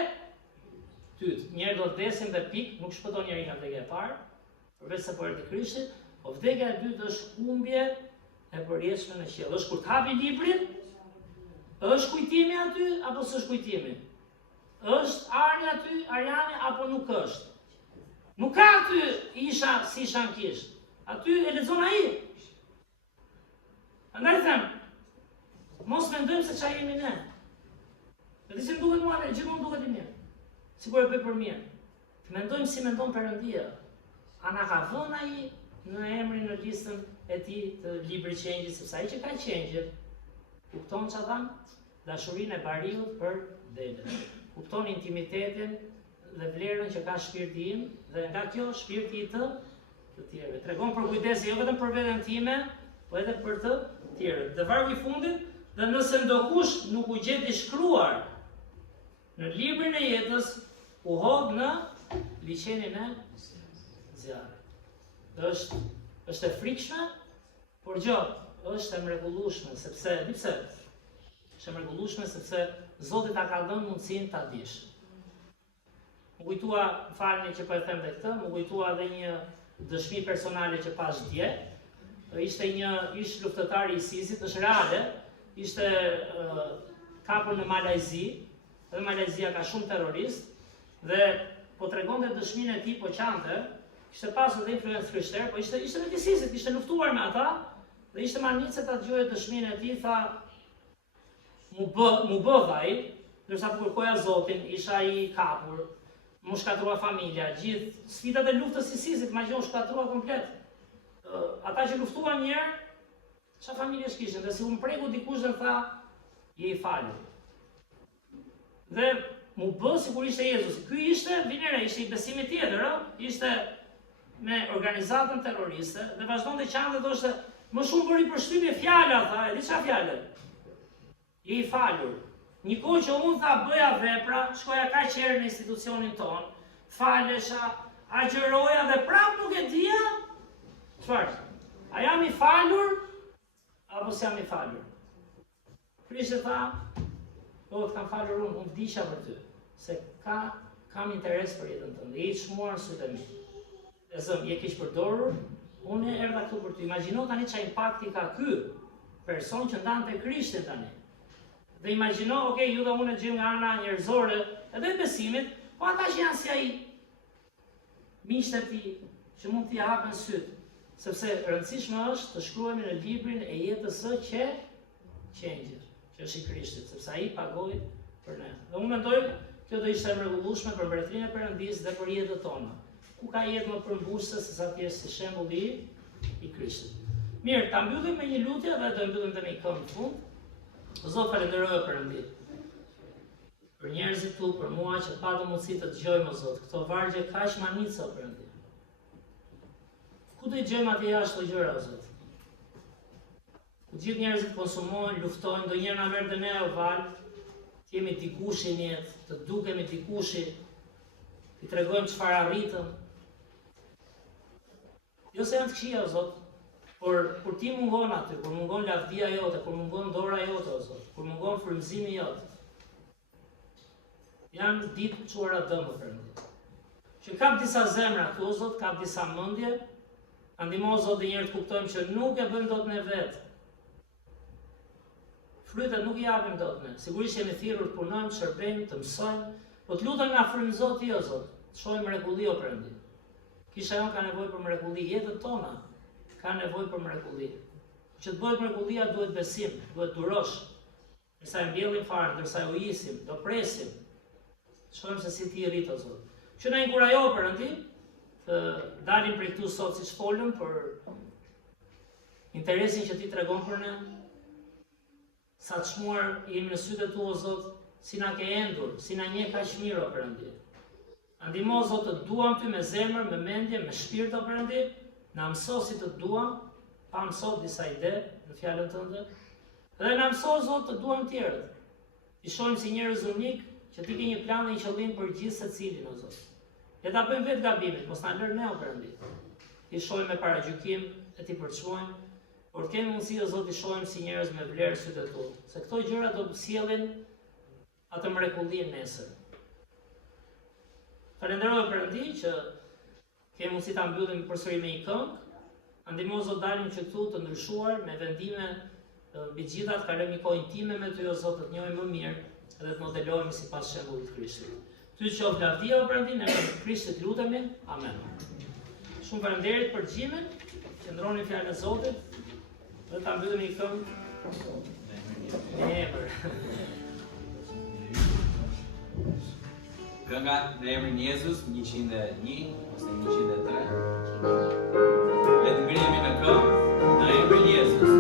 dytë. Njerë do të vdesin dhe pik, nuk shpëton njeri nga vdekja e parë, përveç se po erdhi Krishti, po vdekja e dytë është humbje e përjetshme në qiell. Është kur të hapi librin, është kujtimi aty apo s'është kujtimi? Është arja aty, arjani apo nuk është? Nuk ka aty isha si isha në kish. Aty e lexon ai. Andaj them, mos mendojmë se çfarë jemi ne. Dhe si më duket mua, gjithmonë duket i mirë. Sigur e bëj për mirë. Të mendojmë si mendon Perëndia. A na ka vënë ai në emrin në listën e tij të librit qengjit, sepse ai që ka qengjët, kupton çfarë thamë? Dashurinë e bariut për delën. Kupton intimitetin dhe vlerën që ka shpirti im dhe nga kjo shpirti i të tjerëve. Tregon për kujdesi jo vetëm për veten time, po edhe për të tjerët. Dhe vargu i fundit, dhe nëse ndokush nuk u gjeti shkruar në librin e jetës, u hodh në liçenin e zjarrit. Është e frikshme, por gjatë është e mrekullueshme, sepse di pse? Është e mrekullueshme sepse Zoti ta ka dhënë mundësinë ta dish. Më kujtua, falni që po e them dhe këtë, më kujtua edhe një dëshmi personale që pash dje. Ishte një ish luftëtar i ISIS-it, është reale, ishte kapur në Malajzi, edhe Malajzia ka shumë terrorist, dhe po tregonte dëshminë e tij po qante, kishte pasur dhe influencë krishterë, po ishte me ISIS-it, ishte luftuar me ata, dhe ishte marrëdhënie ta dëgjoje dëshminë e tij, tha mu bë ai, ndërsa po kërkoja Zotin, isha i kapur, mu shkatrua familja, gjithë sfidat e luftës së ISIS-it, ma që u shkatrua komplet. Ata që luftuan njerë, çfarë familjesh kishin, dhe si u mpreku dikush dhe tha, je i falur. Dhe mu bë sikur ishte Jezusi. Ky ishte, vinere, ishte i besimit tjetër, ishte me organizatën terroriste, dhe vazhdonte qante dhe thoshte, më shumë bëri përshtypje fjala, tha, e di çfarë fjalë? Je i falur. Një kohë që unë tha bëja vepra, shkoja kaq herë në institucionin ton, falesha, agjëroja dhe prap nuk e dija, çfarë? A jam i falur apo s'jam i falur? Krishti tha, do të kam falur unë vdisha për ty, se kam interes për jetën tënde, je i çmuar sytë e mi. E zëm, je kish përdorur, unë erdha këtu për ty. Imagjino tani çfarë impakti ka ky person që ndante Krishtin tani. Dhe imagjino, okay, ju dhe unë e gjim nga ana njerëzore, edhe besimit, po ata që janë si ai, miqtë e tij, që mund t'i hapen syt, sepse rëndësishme është të shkruhemi në librin e jetës së qengjit, që është i Krishtit, sepse ai pagoi për ne. Dhe unë mendoj, kjo do ishte e mrekullueshme për mbretërinë e Perëndisë dhe për jetën tonë. Ku ka jetë më përmbushse se sa ti je si shembull i Krishtit. Mirë, ta mbyllim me një lutje dhe do mbyllim dhe me një këngë në fund. Zot, falenderoj Perëndin. Për njerëzit tu, për mua që patëm mundësi të dëgjojmë o Zot, këto vargje kaq manica o Perëndin. Ku do i dëgjojmë atje jashtë këto gjëra o Zot? Ku gjithë njerëzit konsumojnë, luftojnë, ndonjëherë na merr dhe ne oval, të jemi dikushi në jetë, të dukemi dikushi, i tregojmë çfarë arritëm. Jo se janë të këqija, o Zot, por kur ti mungon aty, kur mungon lavdia jote, kur mungon dora jote, o Zot, kur mungon frymëzimi jot, janë ditë të çuara dëmë për ne. Që kap disa zemra këtu, o Zot, kap disa mendje, na ndihmo, o Zot, dhe njerë të kuptojmë që nuk e bëjmë dot ne vetë. Frytet nuk i japim dot ne. Sigurisht jemi thirrur të punojmë, të shërbejmë, të mësojmë, po të lutem na frymëzo ti, o Zot, të shohim mrekulli o Perëndi. Kisha jonë ka nevojë për mrekulli, jetët tona ka nevojë për mrekulli. Që të bëhet mrekullia duhet besim, duhet durosh. Nësa e mbjellim fare, ndërsa e ujisim, do presim. Shohim se si ti rrit, o Zot. Që na inkurajo Perëndi, të dalim prej këtu sot siç folëm për interesin që ti tregon për ne. Sa të shmuar jemi në sytë tu, o Zot, si na ke endur, si na njeh kaq mirë, o Perëndi. Na ndihmo, o Zot, të duam ty me zemër, me mendje, me shpirt, o Perëndi. Na mëso si të duam, pa mësot disa ide në fjalën tënde. Dhe na mëso, o Zot, të duam tjerët. I shohim si njerëz unik, që ti ke një plan dhe një qëllim për gjithë secilin, o Zot. Le ta bëjmë vetë gabimet, mos na lër ne, o Perëndi. I shohim me paragjykim, e ti përçojmë. Por kemi mundësi, o Zot, i shohim si njerëz me vlerë sytë tu, se këto gjëra do të sjellin atë mrekulli nesër. Falenderoj Perëndi që kemi mundësi ta mbyllim përsëri me një këngë. Na ndihmo, o Zot, dalim që këtu të ndryshuar me vendime mbi gjitha, të kalojmë një kohë intime me ty, o Zot, të të njohim më mirë edhe të modelohemi sipas shembullit të Krishtit. Ty qof lavdia, o Perëndi, në emrin e Krishtit lutemi. Amen. Shumë faleminderit për xhimin. Qëndroni fjalën e Zotit. Dhe ta mbyllim një këngë në emër. Kënga në emrin e Jezus 101 ose 103. Le të ngrihemi në këngë në emrin e Jezus.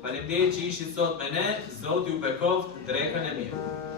Faleminderit që ishit sot me ne, Zoti ju bekoft drekën e mirë.